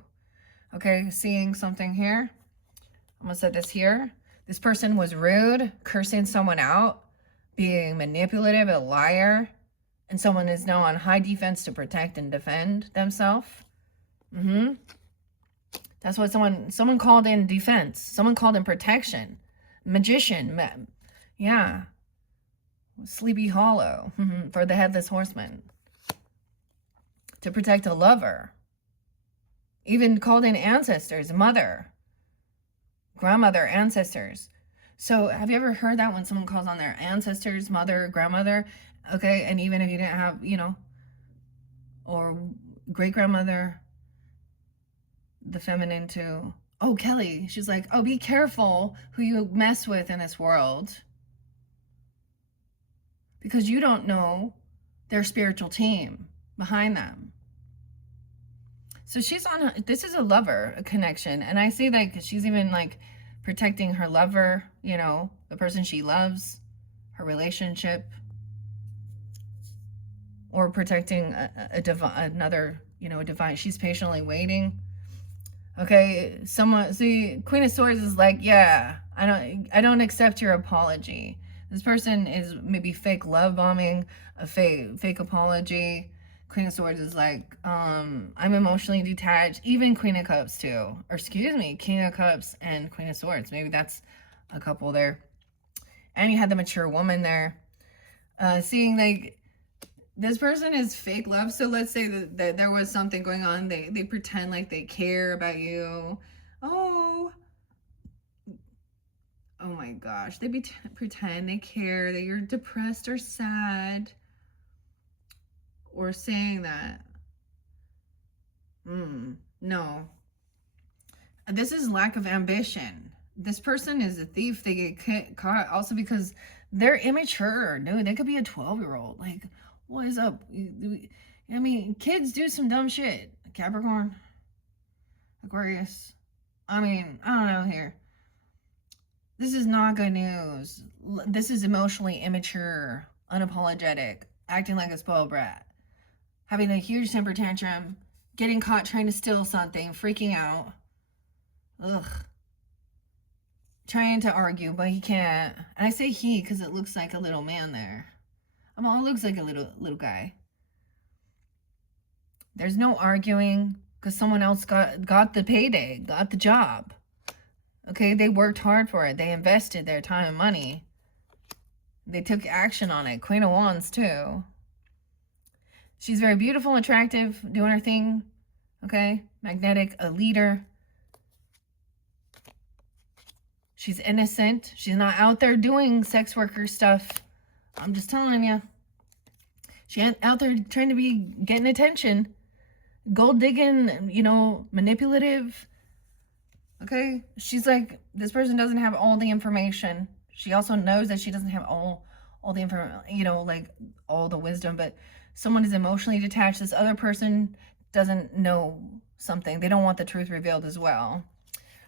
Okay, seeing something here. I'm going to set this here. This person was rude, cursing someone out, being manipulative, a liar. And someone is now on high defense to protect and defend themselves. That's what someone called in defense. Someone called in protection. Magician. Yeah. Sleepy Hollow for the Headless Horseman. To protect a lover. Even called in ancestors, mother, grandmother, ancestors. So have you ever heard that when someone calls on their ancestors, mother, grandmother? Okay, and even if you didn't have, you know, or great-grandmother, the feminine too. Oh, Kelly, she's like, oh, be careful who you mess with in this world. Because you don't know their spiritual team behind them. So she's on, this is a lover, a connection. And I see like she's even like protecting her lover, you know, the person she loves, her relationship. Or protecting another, you know, a divine. She's patiently waiting. Okay, someone, see, Queen of Swords is like, yeah, I don't accept your apology. This person is maybe fake love bombing, a fake apology, Queen of Swords is like, I'm emotionally detached. Even Queen of Cups too. Or excuse me, King of Cups and Queen of Swords. Maybe that's a couple there. And you had the mature woman there. Seeing like this person is fake love. So let's say that there was something going on. They pretend like they care about you. Oh my gosh. They pretend they care that you're depressed or sad. Or saying that. No. This is lack of ambition. This person is a thief. They get caught also because they're immature. No, they could be a 12-year-old. Like, what is up? I mean, kids do some dumb shit. Capricorn, Aquarius. I mean, I don't know here. This is not good news. This is emotionally immature, unapologetic, acting like a spoiled brat, having a huge temper tantrum, getting caught trying to steal something, freaking out. Ugh. Trying to argue, but he can't. And I say he because it looks like a little man there. It looks like a little guy. There's no arguing because someone else got the payday, got the job. Okay, they worked hard for it. They invested their time and money. They took action on it. Queen of Wands too. She's very beautiful, attractive, doing her thing. Okay, magnetic, a leader. She's innocent. She's not out there doing sex worker stuff. I'm just telling you. She ain't out there trying to be getting attention. Gold digging, manipulative. Okay? She's like, this person doesn't have all the information. She also knows that she doesn't have all the information, like all the wisdom, but someone is emotionally detached. This other person doesn't know something. They don't want the truth revealed as well.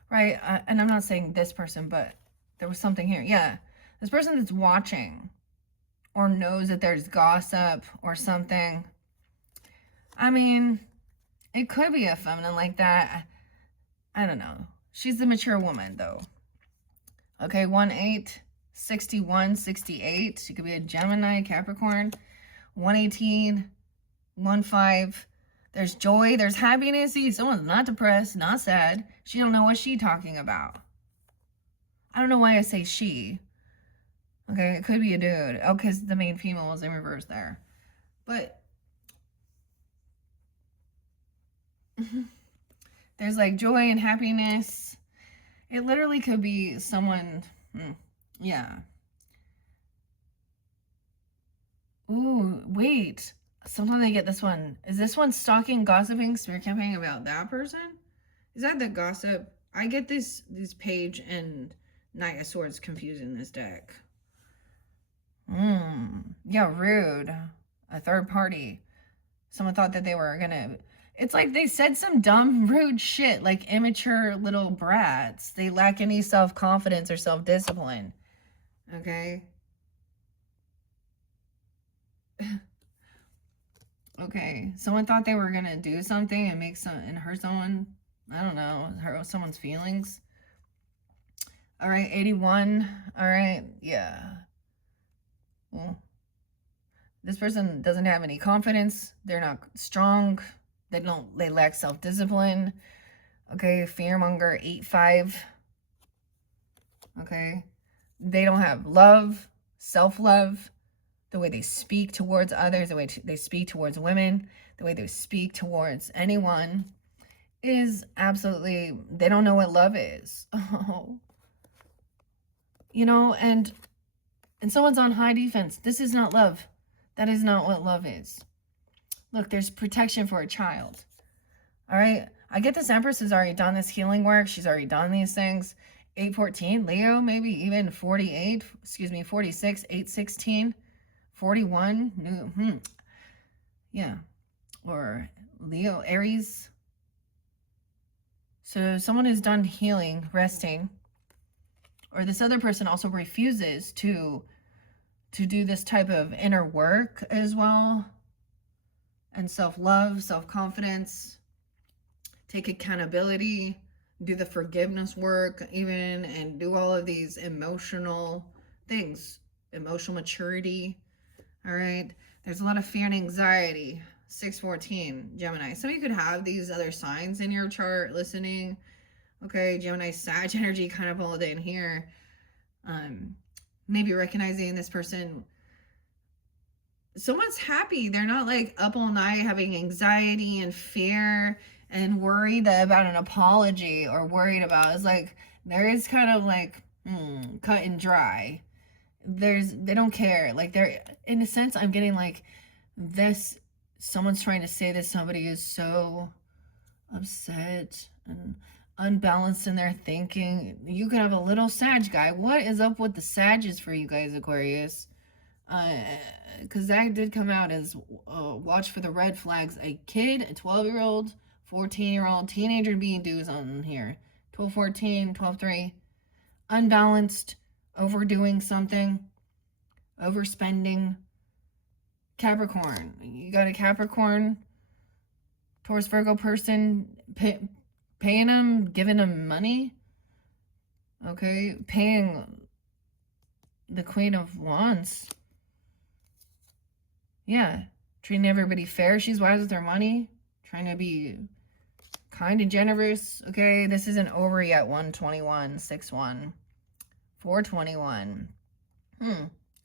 Right? And I'm not saying this person, but there was something here. Yeah. This person that's watching or knows that there's gossip or something. I mean, it could be a feminine like that. I don't know. She's the mature woman, though. Okay, 1-8, 61, 68. She could be a Gemini, Capricorn. 118, 1-5. There's joy, there's happiness. See, someone's not depressed, not sad. She don't know what she's talking about. I don't know why I say she. Okay, it could be a dude. Oh, because the main female was in reverse there. But there's like joy and happiness. It literally could be someone, yeah. Ooh, wait. Sometimes I get this one. Is this one stalking, gossiping, smear campaigning about that person? Is that the gossip? I get this page and Knight of Swords confused in this deck. Yeah, rude. A third party. Someone thought that they were gonna... It's like they said some dumb, rude shit, like immature little brats. They lack any self-confidence or self-discipline. Okay? Okay, someone thought they were gonna do something and hurt someone. I don't know, hurt someone's feelings. All right, 81. All right, yeah. Well, this person doesn't have any confidence. They're not strong. They lack self-discipline. Okay, fearmonger, 8-5. Okay, they don't have love, self-love. The way they speak towards others, the way they speak towards women, the way they speak towards anyone is absolutely, they don't know what love is. Oh. And someone's on high defense. This is not love. That is not what love is. Look, there's protection for a child. All right. I get this Empress has already done this healing work. She's already done these things. 8-14, Leo, maybe even 46, 8-16. 41, yeah, or Leo, Aries. So someone who's done healing, resting, or this other person also refuses to do this type of inner work as well, and self-love, self-confidence, take accountability, do the forgiveness work even, and do all of these emotional things, emotional maturity. All right, there's a lot of fear and anxiety. 614, Gemini. Some of you could have these other signs in your chart listening. Okay, Gemini, Sag energy kind of all in here. Maybe recognizing this person, someone's happy. They're not like up all night having anxiety and fear and worried about an apology or worried about, it's like there is kind of like cut and dry. They don't care. Like, they're, in a sense, I'm getting like this, someone's trying to say that somebody is so upset and unbalanced in their thinking. You could have a little Sag guy. What is up with the Sages for you guys, Aquarius? Because that did come out as watch for the red flags. A kid, a 12-year-old, 14-year-old, teenager being dudes on here. 12, 14, 12, 3. Unbalanced, overdoing something, overspending. Capricorn. You got a Capricorn, Taurus, Virgo person paying them, giving them money. Okay, paying the Queen of Wands. Yeah, treating everybody fair. She's wise with her money, trying to be kind and generous. Okay, this isn't over yet. 121, 6-1, 421.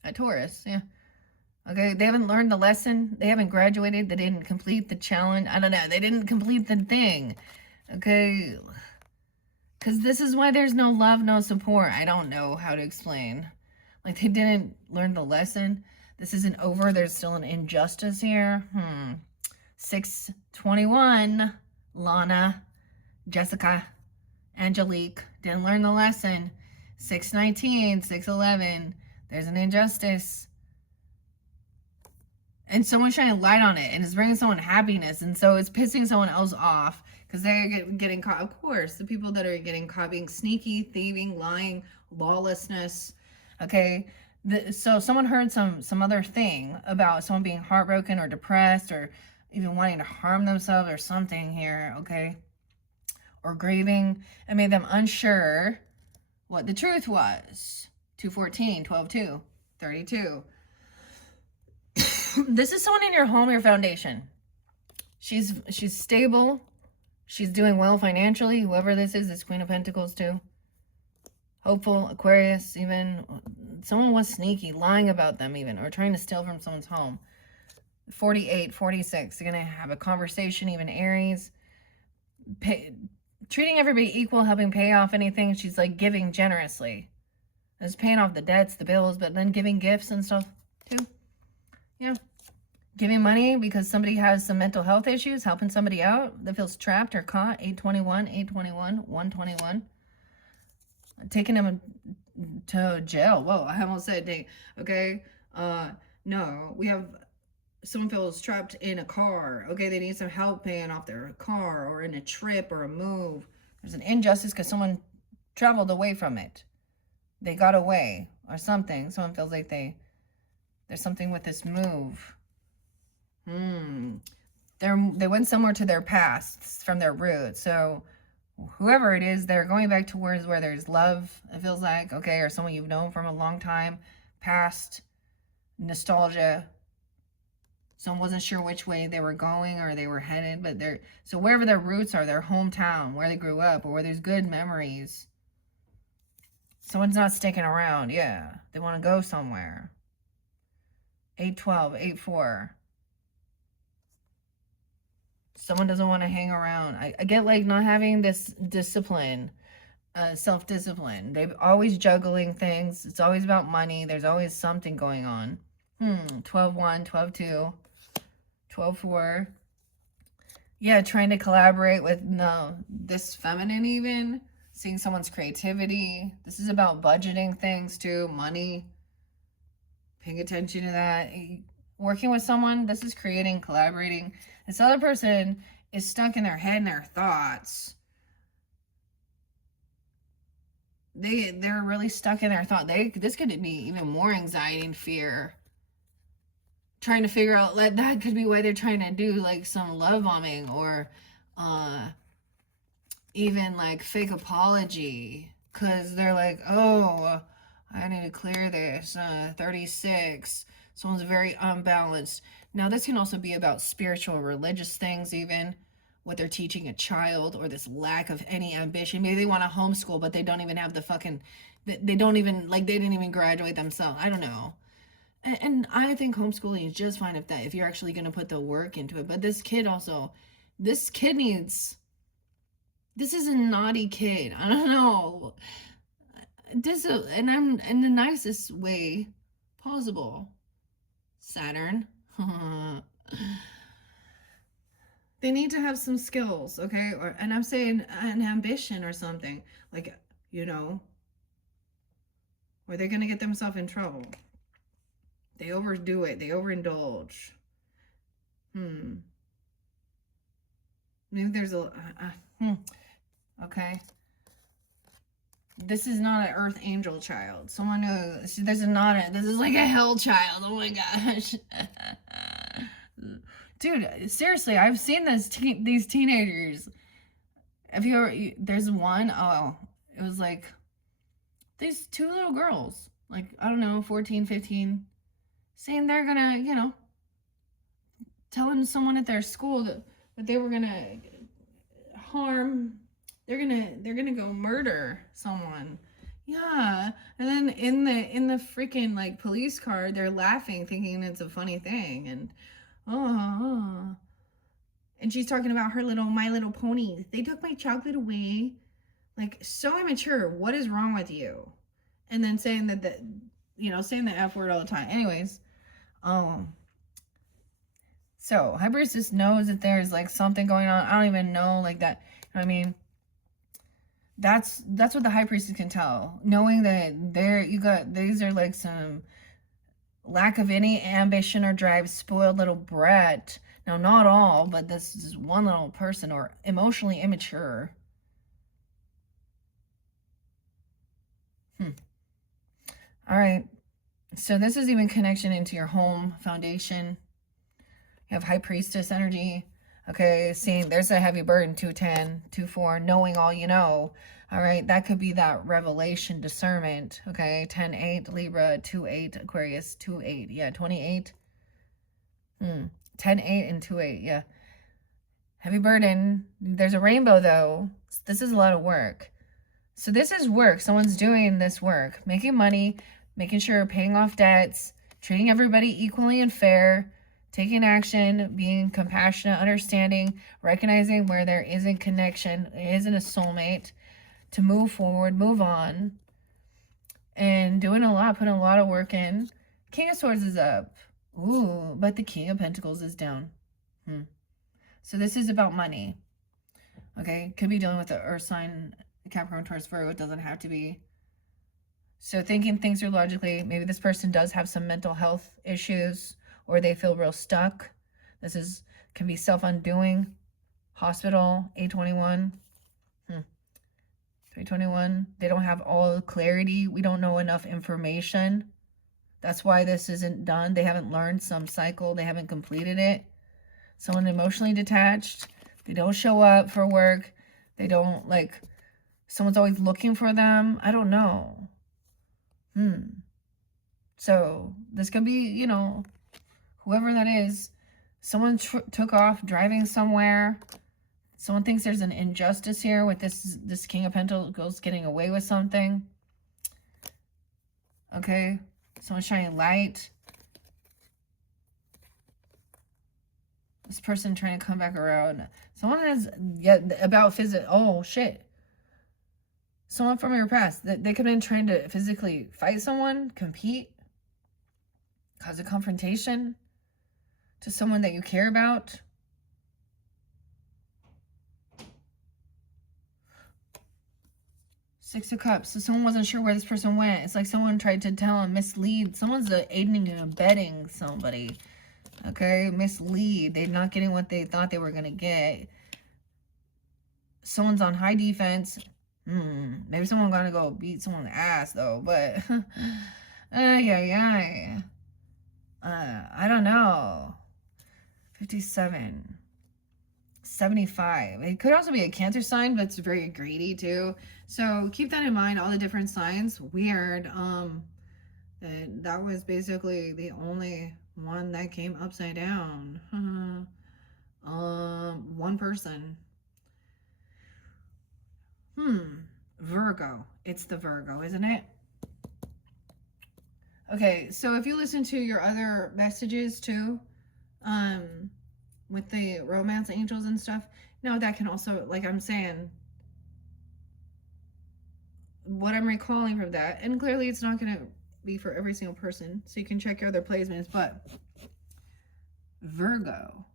A Taurus, yeah. Okay, they haven't learned the lesson. They haven't graduated. They didn't complete the challenge. I don't know. They didn't complete the thing. Okay, because this is why there's no love, no support. I don't know how to explain. Like, they didn't learn the lesson. This isn't over. There's still an injustice here. 621, Lana, Jessica, Angelique, didn't learn the lesson. 619, 611, there's an injustice. And someone's shining light on it, and it's bringing someone happiness, and so it's pissing someone else off because they're getting caught. Of course, the people that are getting caught being sneaky, thieving, lying, lawlessness. Okay, so someone heard some other thing about someone being heartbroken or depressed or even wanting to harm themselves or something here, okay, or grieving, and made them unsure what the truth was. 214, 12-2, 32. This is someone in your home, your foundation. She's stable. She's doing well financially. Whoever this is Queen of Pentacles too. Hopeful, Aquarius, even. Someone was sneaky, lying about them even, or trying to steal from someone's home. 48, 46. You're going to have a conversation, even Aries. Treating everybody equal, helping pay off anything. She's like giving generously. It's paying off the debts, the bills, but then giving gifts and stuff too. Yeah. Giving money because somebody has some mental health issues, helping somebody out that feels trapped or caught. 821, 821, 121. Taking them to jail. Whoa, I almost said date. Okay. No, we have someone feels trapped in a car. Okay, they need some help paying off their car or in a trip or a move. There's an injustice because someone traveled away from it. They got away or something. Someone feels like there's something with this move. They went somewhere to their past from their roots. So whoever it is, they're going back towards where there's love, it feels like, okay, or someone you've known from a long time, past, nostalgia. Someone wasn't sure which way they were going or they were headed, but so wherever their roots are, their hometown, where they grew up, or where there's good memories. Someone's not sticking around, yeah. They want to go somewhere. 812, 84. Someone doesn't want to hang around. I get like not having this discipline, self-discipline. They're always juggling things. It's always about money. There's always something going on. 12-1, 12-2, 12-4. Yeah, trying to collaborate with this feminine even. Seeing someone's creativity. This is about budgeting things too. Money. Paying attention to that. Working with someone. This is creating, collaborating. This other person is stuck in their head and their thoughts. They're really stuck in their thought. This could be even more anxiety and fear. Trying to figure out, that could be why they're trying to do like some love bombing or even like fake apology. Because they're like, oh, I need to clear this. 36. Someone's very unbalanced. Now, this can also be about spiritual, religious things, even what they're teaching a child, or this lack of any ambition. Maybe they want to homeschool, but they don't even have the fucking, they don't even, like, they didn't even graduate themselves. I don't know. And I think homeschooling is just fine if you're actually going to put the work into it. But this kid also, this kid needs, this is a naughty kid. I don't know. And I'm in the nicest way possible. Saturn. They need to have some skills, okay? And I'm saying an ambition or something. Like, you know, or they're going to get themselves in trouble. They overdo it. They overindulge. Maybe there's a... Okay. This is not an earth angel child. Someone knows. This is like a hell child. Oh my gosh. Dude, seriously, I've seen these teenagers. Have you ever... There's one, it was like... These two little girls. Like, I don't know, 14, 15... saying they're gonna, you know, telling someone at their school that they were gonna harm, they're gonna go murder someone. Yeah. And then in the freaking, like, police car, they're laughing, thinking it's a funny thing. And and she's talking about her little My Little Pony. They took my chocolate away. Like, so immature. What is wrong with you? And then saying saying the F word all the time. Anyways, so High Priestess knows that there's, like, something going on. I don't even know, like, that. You know what I mean? That's what the High Priestess can tell. Knowing that these are, like, some lack of any ambition or drive, spoiled little brat. Now, not all, but this is one little person, or emotionally immature. All right. So this is even connection into your home foundation. You have High Priestess energy. Okay, seeing there's a heavy burden, 210, 24, knowing all you know. All right, that could be that revelation, discernment. Okay, 10-8, Libra, 2-8, Aquarius, 2-8. Yeah, 28. 10-8 and 2-8, yeah. Heavy burden. There's a rainbow, though. This is a lot of work. So this is work. Someone's doing this work, making money, making sure, paying off debts, treating everybody equally and fair, taking action, being compassionate, understanding, recognizing where there isn't connection, isn't a soulmate, to move forward, move on, and doing a lot, putting a lot of work in. King of Swords is up. Ooh, but the King of Pentacles is down. So this is about money. Okay, could be dealing with the earth sign, Capricorn, Taurus, Virgo. It doesn't have to be. So thinking things through logically, maybe this person does have some mental health issues, or they feel real stuck. This can be self-undoing. Hospital, 821. 321. They don't have all clarity. We don't know enough information. That's why this isn't done. They haven't learned some cycle. They haven't completed it. Someone emotionally detached. They don't show up for work. They don't, like, someone's always looking for them. I don't know. So this could be, you know, whoever that is. Someone took off driving somewhere. Someone thinks there's an injustice here with this King of Pentacles getting away with something. Okay. Someone's shining light. This person trying to come back around. Someone is, about oh, shit. Someone from your past. They could have been trying to physically fight someone, compete, cause a confrontation to someone that you care about. Six of Cups. So someone wasn't sure where this person went. It's like someone tried to tell them, mislead. Someone's aiding and abetting somebody. Okay, mislead. They're not getting what they thought they were going to get. Someone's on high defense. Maybe someone gonna go beat someone's ass, though. But, I don't know. 57. 75. It could also be a Cancer sign, but it's very greedy, too. So keep that in mind, all the different signs. Weird. That was basically the only one that came upside down. One person. Virgo. It's the Virgo, isn't it? Okay, so if you listen to your other messages too, with the romance angels and stuff, no, that can also, like I'm saying, what I'm recalling from that, and clearly it's not going to be for every single person, so you can check your other placements, but Virgo,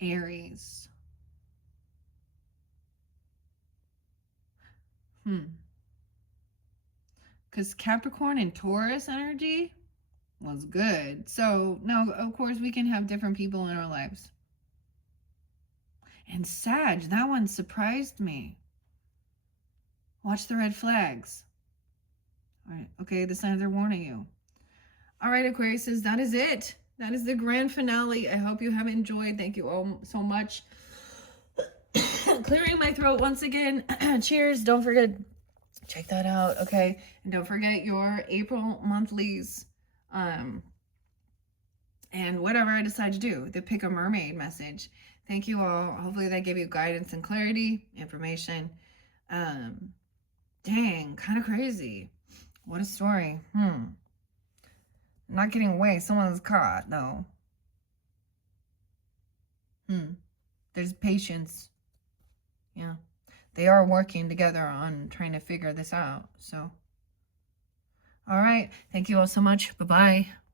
Aries, because Capricorn and Taurus energy was good. So now, of course, we can have different people in our lives. And Sag, that one surprised me. Watch the red flags. All right, okay, the signs are warning you. All right, Aquariuses, that is it. That is the grand finale. I hope you have enjoyed. Thank you all so much. Clearing my throat once again. Cheers. Don't forget, check that out, okay? And don't forget your April monthlies. And whatever I decide to do, the pick a mermaid message. Thank you all. Hopefully that gave you guidance and clarity, information. Dang, kind of crazy. What a story. Not getting away. Someone's caught, though. There's patience. Yeah. They are working together on trying to figure this out. So, all right. Thank you all so much. Bye-bye.